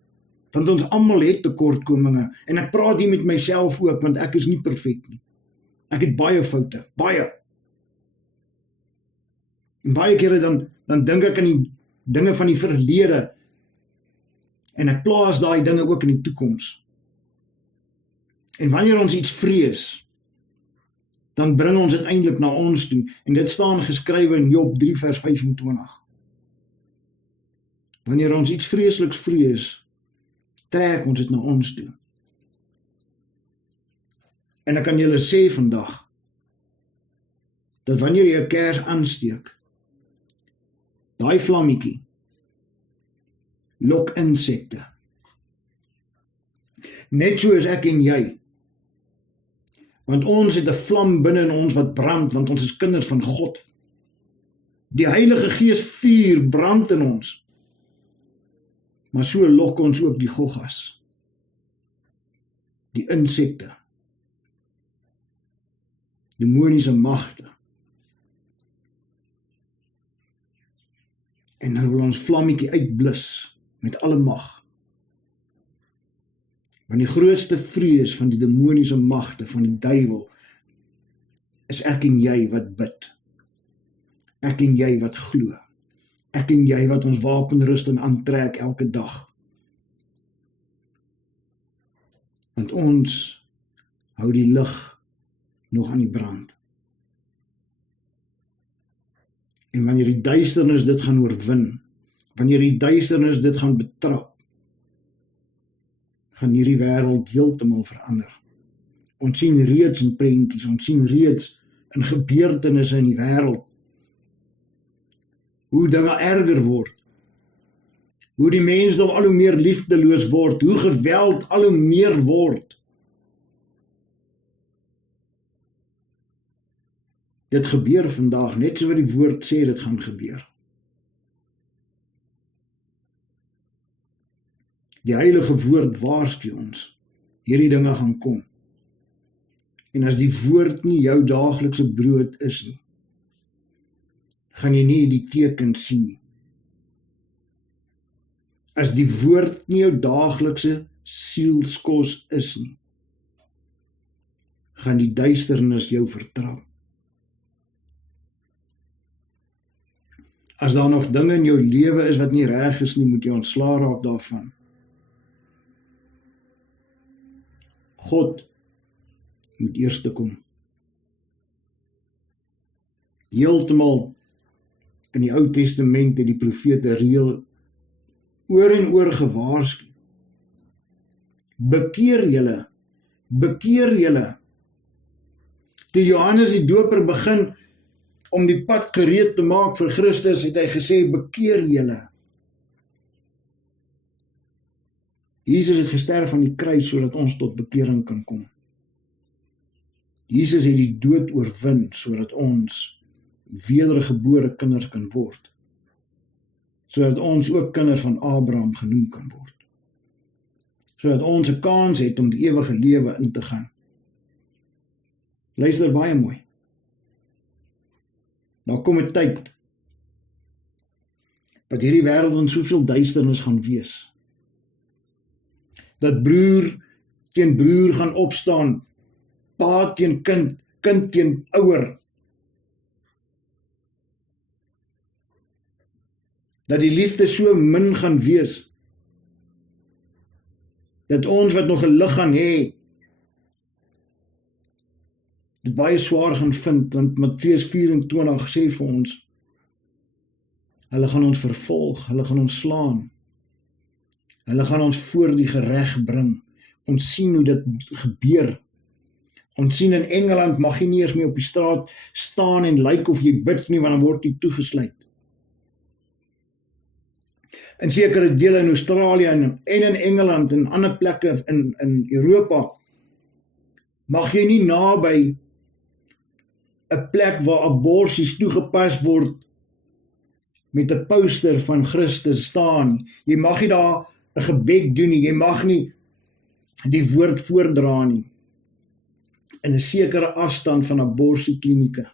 Want ons almal het tekortkominge, en ek praat hier met myself ook, want ek is nie perfek nie. Ek het baie foute, baie. En baie kere dan dink ek aan die dinge van die verlede, en ek plaas daai dinge ook in die toekoms. En wanneer ons iets vrees, dan bring ons dit eintlik na ons toe. En dit staan geskrywe in Job 3 vers 25. Wanneer ons iets vreesliks vrees, trek ons dit na ons toe. En ek kan julle sê vandag, dat wanneer jy 'n kers aansteek, daai vlammetjie lok insekte. Net so is ek en jy. Want ons het 'n vlam binne in ons wat brand, want ons is kinders van God. Die Heilige Gees vuur brand in ons. Maar so lok ons ook die goggas, die insekte, demoniese magte. En nou wil ons vlammetjie uitblus met alle mag. Want die grootste vrees van die demoniese magte, van die duiwel, is ek en jy wat bid. Ek en jy wat glo. Ek en jy wat ons wapenrusting aantrek elke dag. Want ons hou die lig nog aan die brand. En wanneer die duisternis dit gaan oorwin, wanneer die duisternis dit gaan betrap, gaan hierdie wêreld heeltemal verander. Ons sien reeds in prentjies, ons sien reeds in gebeurtenisse in die wêreld, hoe dinge erger word, hoe die mensdom al hoe meer liefdeloos word, hoe geweld al hoe meer word. Dit gebeur vandag, net so wat die woord sê dit gaan gebeur. Die heilige woord waarsku ons, hierdie dinge gaan kom. En as die woord nie jou daaglikse brood is nie, gaan jy nie die tekens sien nie. As die woord nie jou daaglikse sielskos is nie, gaan die duisternis jou vertrap. As daar nog dinge in jou lewe is wat nie reg is nie, moet jy ontslae raak daarvan. God moet eerste kom. Heeltemal in die Ou Testament het die profete reël oor en oor gewaarsku. Bekeer julle. Toe Johannes die Doper begin om die pad gereed te maak vir Christus, het hy gesê, bekeer julle. Jesus het gesterf aan die kruis sodat ons tot bekering kan kom. Jesus het die dood oorwin sodat ons wedergebore kinders kan word. Sodat ons ook kinders van Abraham genoem kan word. Sodat ons 'n kans het om die ewige lewe in te gaan. Luister baie mooi. Nou kom 'n tyd wat hierdie wêreld in soveel duisternis gaan wees, dat broer teen broer gaan opstaan, pa teen kind, kind teen ouer, dat die liefde so min gaan wees, dat ons wat nog 'n lig gaan hê, dit baie swaar gaan vind, want Matteus 24 sê vir ons, hulle gaan ons vervolg, hulle gaan ons slaan, hulle gaan ons voor die gereg bring. Ons sien hoe dit gebeur. Ons sien in Engeland mag jy nie eens meer op die straat staan en lyk of jy bid nie, want dan word jy toegesluit. In sekere dele in Australië en in Engeland en ander plekke in Europa mag jy nie naby 'n plek waar aborsies toegepas word met 'n poster van Christus staan. Jy mag nie daar 'n gebed doen nie, jy mag nie die woord voordra nie, in 'n sekere afstand van aborsieklinieke.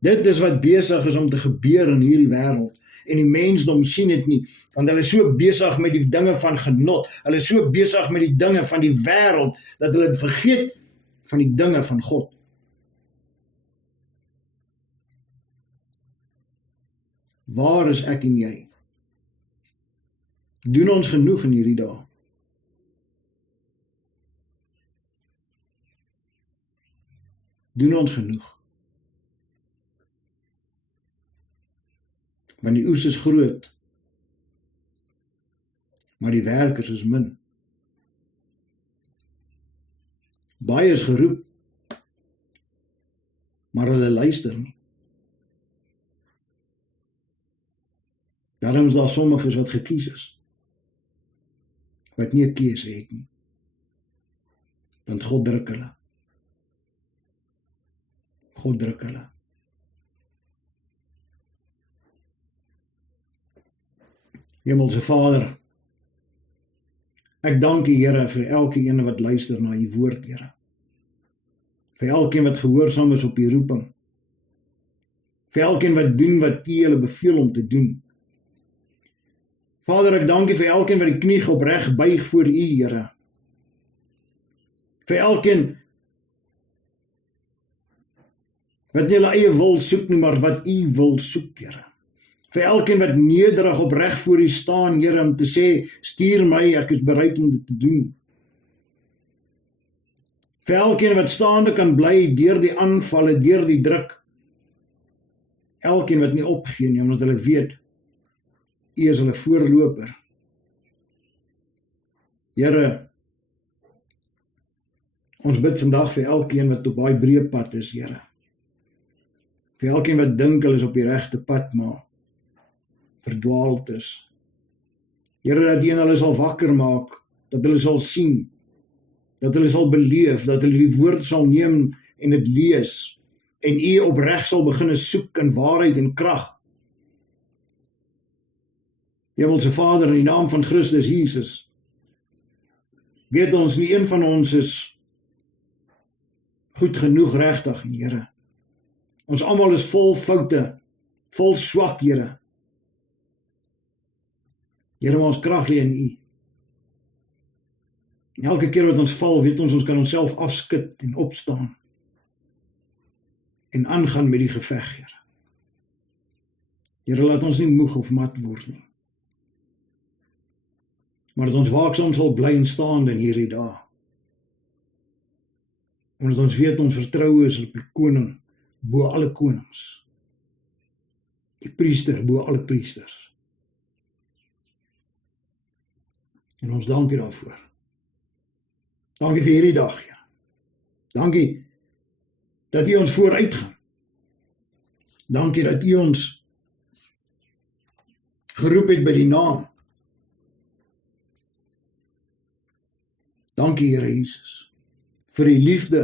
Dit is wat besig is om te gebeur in hierdie wêreld, en die mensdom sien dit nie, want hulle is so besig met die dinge van genot, hulle is so besig met die dinge van die wêreld, dat hulle vergeet van die dinge van God. Waar is ek en jy? Doen ons genoeg in hierdie dae? Doen ons genoeg? Want die oes is groot, maar die werkers is min. Baie is geroep, maar hulle luister nie. Daarom is daar sommiges wat gekies is, wat nie 'n keuse het nie, want God druk hulle. God druk hulle. Hemelse Vader, ek dank U, Here, vir elke een wat luister na U woord, Here. Vir elkeen wat gehoorsaam is op U roeping. Vir elkeen wat doen wat U hulle beveel om te doen. Vader, ek dank U vir elkeen wat die knie opreg buig voor U, Here. Vir elkeen wat nie hulle eie wil soek nie, maar wat U wil soek, Here. Vir elkeen wat nederig opreg voor U staan, Here, om te sê, stuur my, ek is bereid om dit te doen. Vir elkeen wat staande kan bly deur die aanvalle, deur die druk. Elkeen wat nie opgee nie, omdat hulle weet, U is hulle voorloper. Here, ons bid vandag vir elkeen wat op daai breë pad is, Here. Vir elkeen wat dink hulle is op die regte pad, maar verdwaald is. Here, dat U hulle sal wakker maak, dat hulle sal sien, dat hulle sal beleef, dat hulle die woord sal neem en dit lees, en U opreg sal begin soek in waarheid en krag. Hemelse Vader, in die naam van Christus Jesus, weet ons, nie een van ons is goed genoeg regtig nie, Here. Ons almal is vol foute, vol swak, Here. Here, maar ons krag lê in U. En elke keer wat ons val, weet ons kan onsself afskud en opstaan en aangaan met die geveg, Here. Here, laat ons nie moeg of mat word nie, maar dat ons waaksaam sal bly en staan in hierdie dae. Omdat ons weet ons vertroue is op die koning bo alle konings, die priester bo alle priesters. En ons dank U daarvoor. Dankie vir hierdie dag, Here. Dankie dat U ons vooruitgaan. Dankie dat U ons geroep het by die naam. Dankie, Here Jesus, vir U liefde.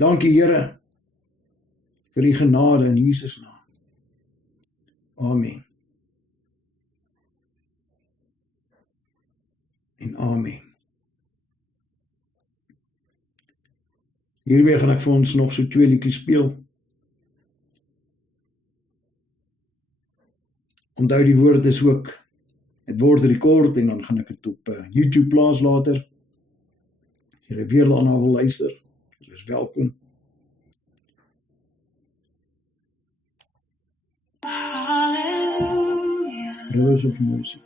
Dankie, Here, vir U genade in Jesus naam. Amen. En amen. Hiermee gaan ek vir ons nog so 2 liedjies speel. Onthou die woord is ook, het word rekord en dan gaan ek dit op YouTube plaas later. As julle weer daarna wil luister, julle is welkom. Hallelujah. Rivers of Mercy.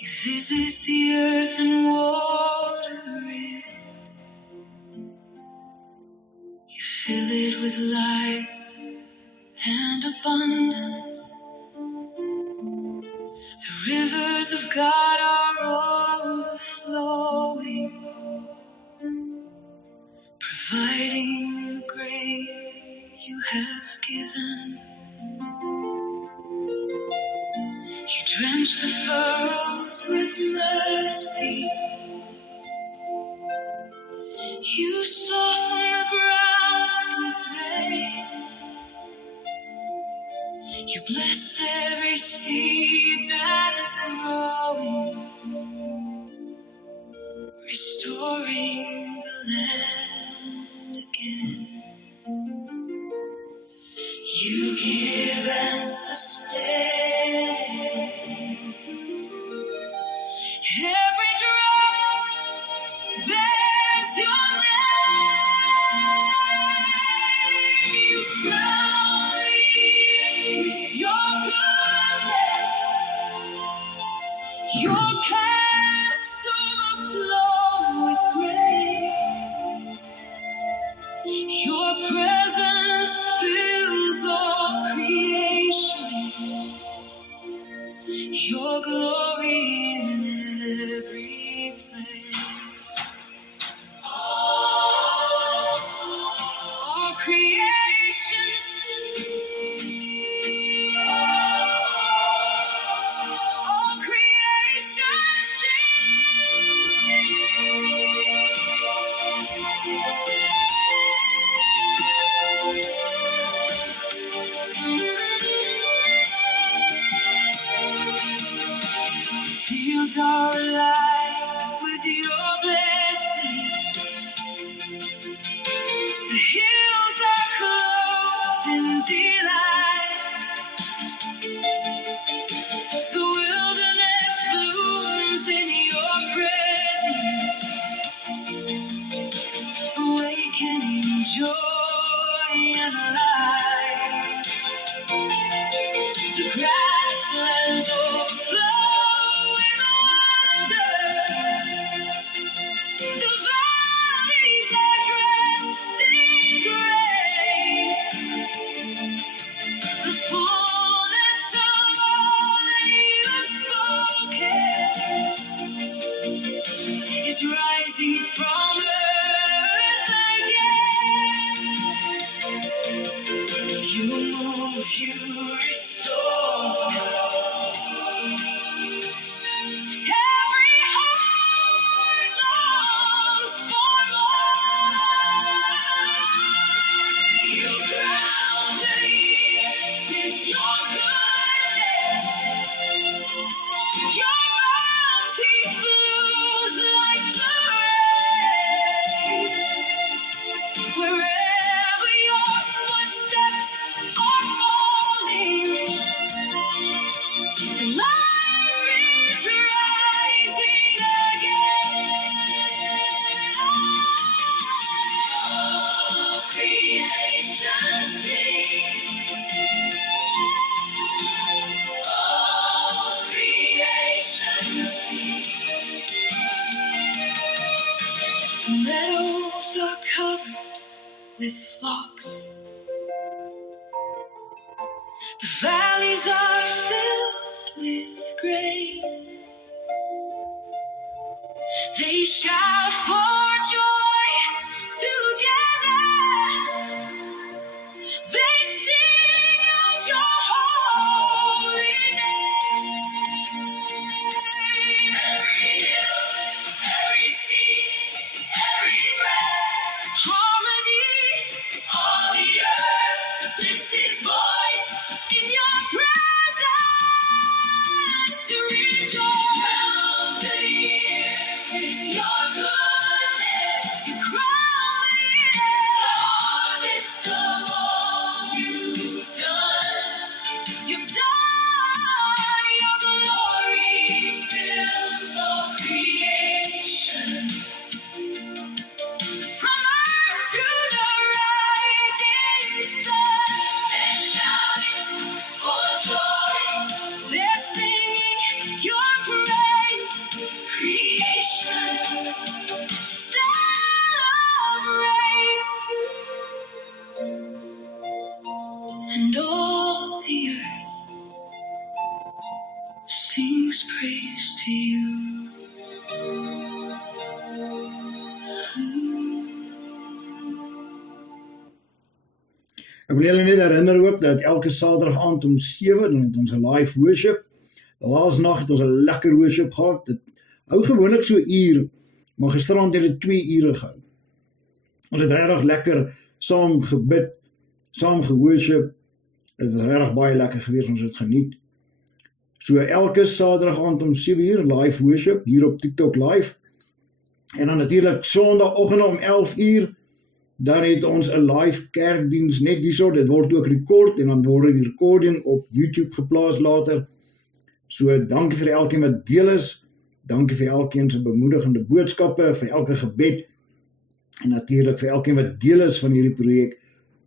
You visit the earth and water it. You fill it with life and abundance. The rivers of God are overflowing, providing the grain You have given. You drench the furrows with mercy. You soften the ground with rain. You bless every seed that is growing, restoring the land again. You give and sustain. Every drop bears Your name. Your presence fills all creation. Your glory in every place. All creation sings. All creation sings. Fields are alive with your blessing. The hills are clothed in delight. The wilderness blooms in your presence, awakening joy and life. The grasslands overflow with wonder. The valleys are dressed in grace. The fullness of all you've spoken is rising from earth again. You move, you restore. Every heart longs for more. You crown the year with your goodness. Your bounty flows like the rain. Wherever your footsteps are falling, life is rising again. All creation sings. All creation sings. The meadows are covered with flocks. The valleys are filled with grain. They shout for joy together. They sing out your holy name. Every hill, every sea, every breath, harmony, all the earth lifts its voice in your presence to rejoice. Crown the year with your goodness. You crown the year, the harvest of all you've done. You've done. Your glory fills all creation. From earth to the rising sun, they're shouting for joy. They're singing your praise. Creation celebrates, and all the earth sings praise to you. Ek wil julle net herinner ook dat elke Saterdag aand om 7 dan het ons 'n live worship. Laas nag het ons 'n lekker worship gehad. Dit hou gewoonlik so 'n uur, maar gisterand het dit 2 ure gehou. Ons het regtig lekker saam gebid, saam geworship. Dit was regtig baie lekker geweest, ons het geniet. So elke Saterdag aand om 7 uur live worship hier op TikTok live. En dan natuurlik Sondagoggend om 11 uur. Dan het ons 'n live kerkdiens net hierso. Dit word ook rekord en dan word die recording op YouTube geplaas later. So dankie vir elkeen wat deel is. Dankie vir elkeen se bemoedigende boodskappe, vir elke gebed. En natuurlik vir elkeen wat deel is van hierdie projek.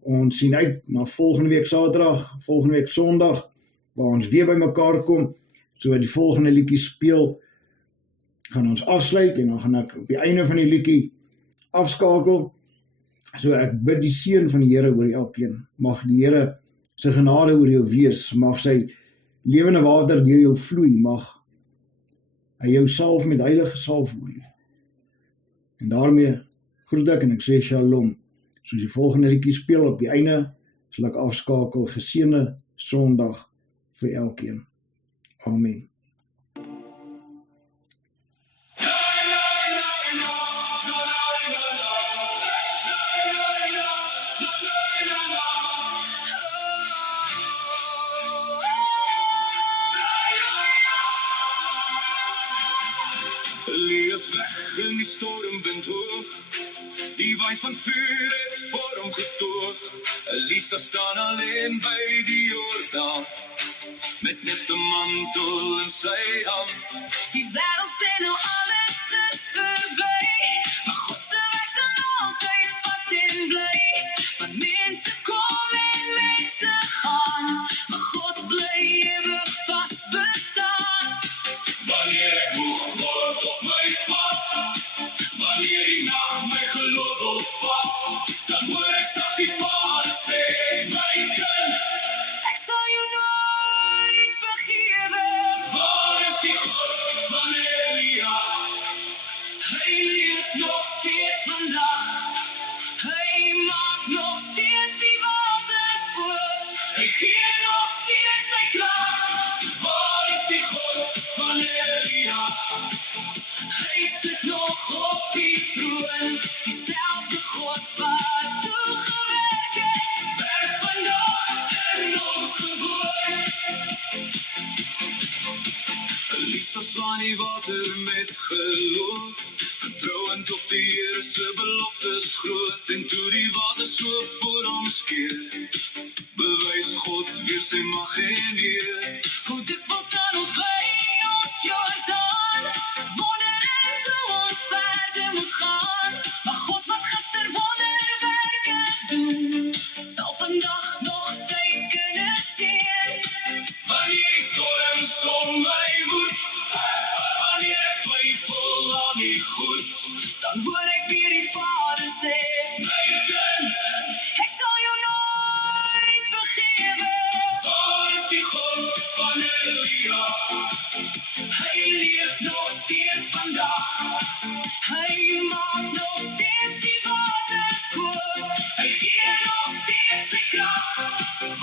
Ons sien uit na volgende week Saterdag, volgende week Sondag, waar ons weer by mekaar kom. So die volgende liedjie speel, gaan ons afsluit en dan gaan ek op die einde van die liedjie afskakel. So ek bid die seën van die Here oor elkeen. Mag die Here sy genade oor jou wees, mag sy lewende water deur jou vloei, mag hy jou salf met heilige salfolie. En daarmee groet ek en ek sê shalom. Soos die volgende liedjie speel op die einde, sal ek afskakel. Geseënde Sondag vir elkeen. Amen. Lees weg in die stormwind hoog, die wys van vuur het voor hom getoog. Elisa staan alleen by die Jordaan, met net 'n mantel in sy hand. Die wêreld sê nou alles is verby, maar God se werk sal altyd vas en bly. Want mense kom en mense gaan, maar God bly ewig vas bestaan. Wanneer ek moeg word op my pad, wanneer die nag my geloof wil vat, dan hoor ek sag die Vader sê, my kind, Ek sal jou nooit begewe. waar is die God van Elia? Hy leef nog steeds vandag. Hy maak nog steeds die waters oop. Hy gee nog steeds sy krag. Waar is die God van Elia? Hy sit nog op die troon, dieselfde God wat toe gewerk het, werk vandag in ons gewoon. Elisa slaan die water met geloof, vertrouend op die Here se beloftes groot. En toe die water so voor hom skeer, bewys God weer sy mag en eer. Hoe dikwels staan ons by ons Jordaan, wondering toe ons verder moet gaan. Maar God wat gister wonderwerke doen, sal vandag nog sy kinders seën. Wanneer die storms om my woed, wanneer ek twyfel aan die goed, Dan hoor ek weer die Vader sê, my kind, ek sal jou nooit begewe. waar is die God van Elia? Hy leef nog steeds vandag. Hy maak nog steeds die waters oop. Hy gee nog steeds sy krag.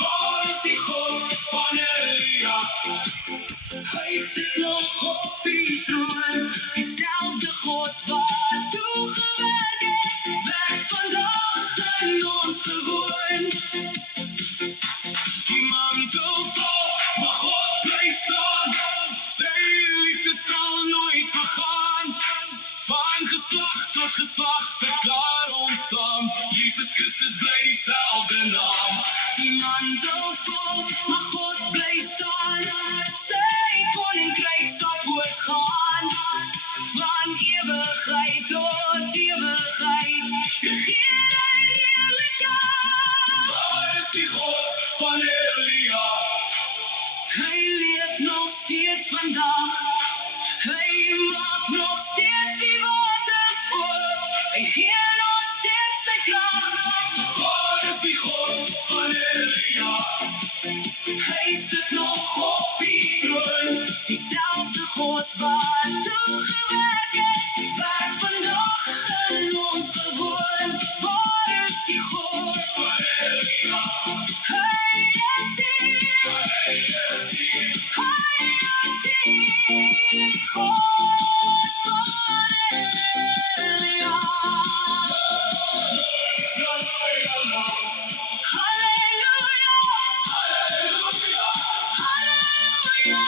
Waar is die God van Elia? Hy sit nog op die troon, dieselfde God wat toe gewerk het, werk vandag in ons gewoon. Die mantel val, maar God bly staan. Sy liefde sal nooit vergaan. Van geslag tot geslag verklaar ons saam. Jesus Christus bly dieselfde naam. Die mantel vol, maar God bly staan. Sy koninkryk sal voortgaan. Van ewigheid tot ewigheid, regeer hy in heerlikheid. Waar is die God van Elia? Hy leef nog steeds vandag. Hy maak nog steeds die waters oop. Hy gee nog steeds sy krag. Waar is die God van Elia? Hy sit nog op die troon, dieselfde God wat toe gewerk het, werk vandag in ons gewoon. Waar is die God Van Elia, Hy is hier. hy is hier. Hy is hier, die God van Elia. La, la, la, la. Halleluja, Halleluja. halleluja.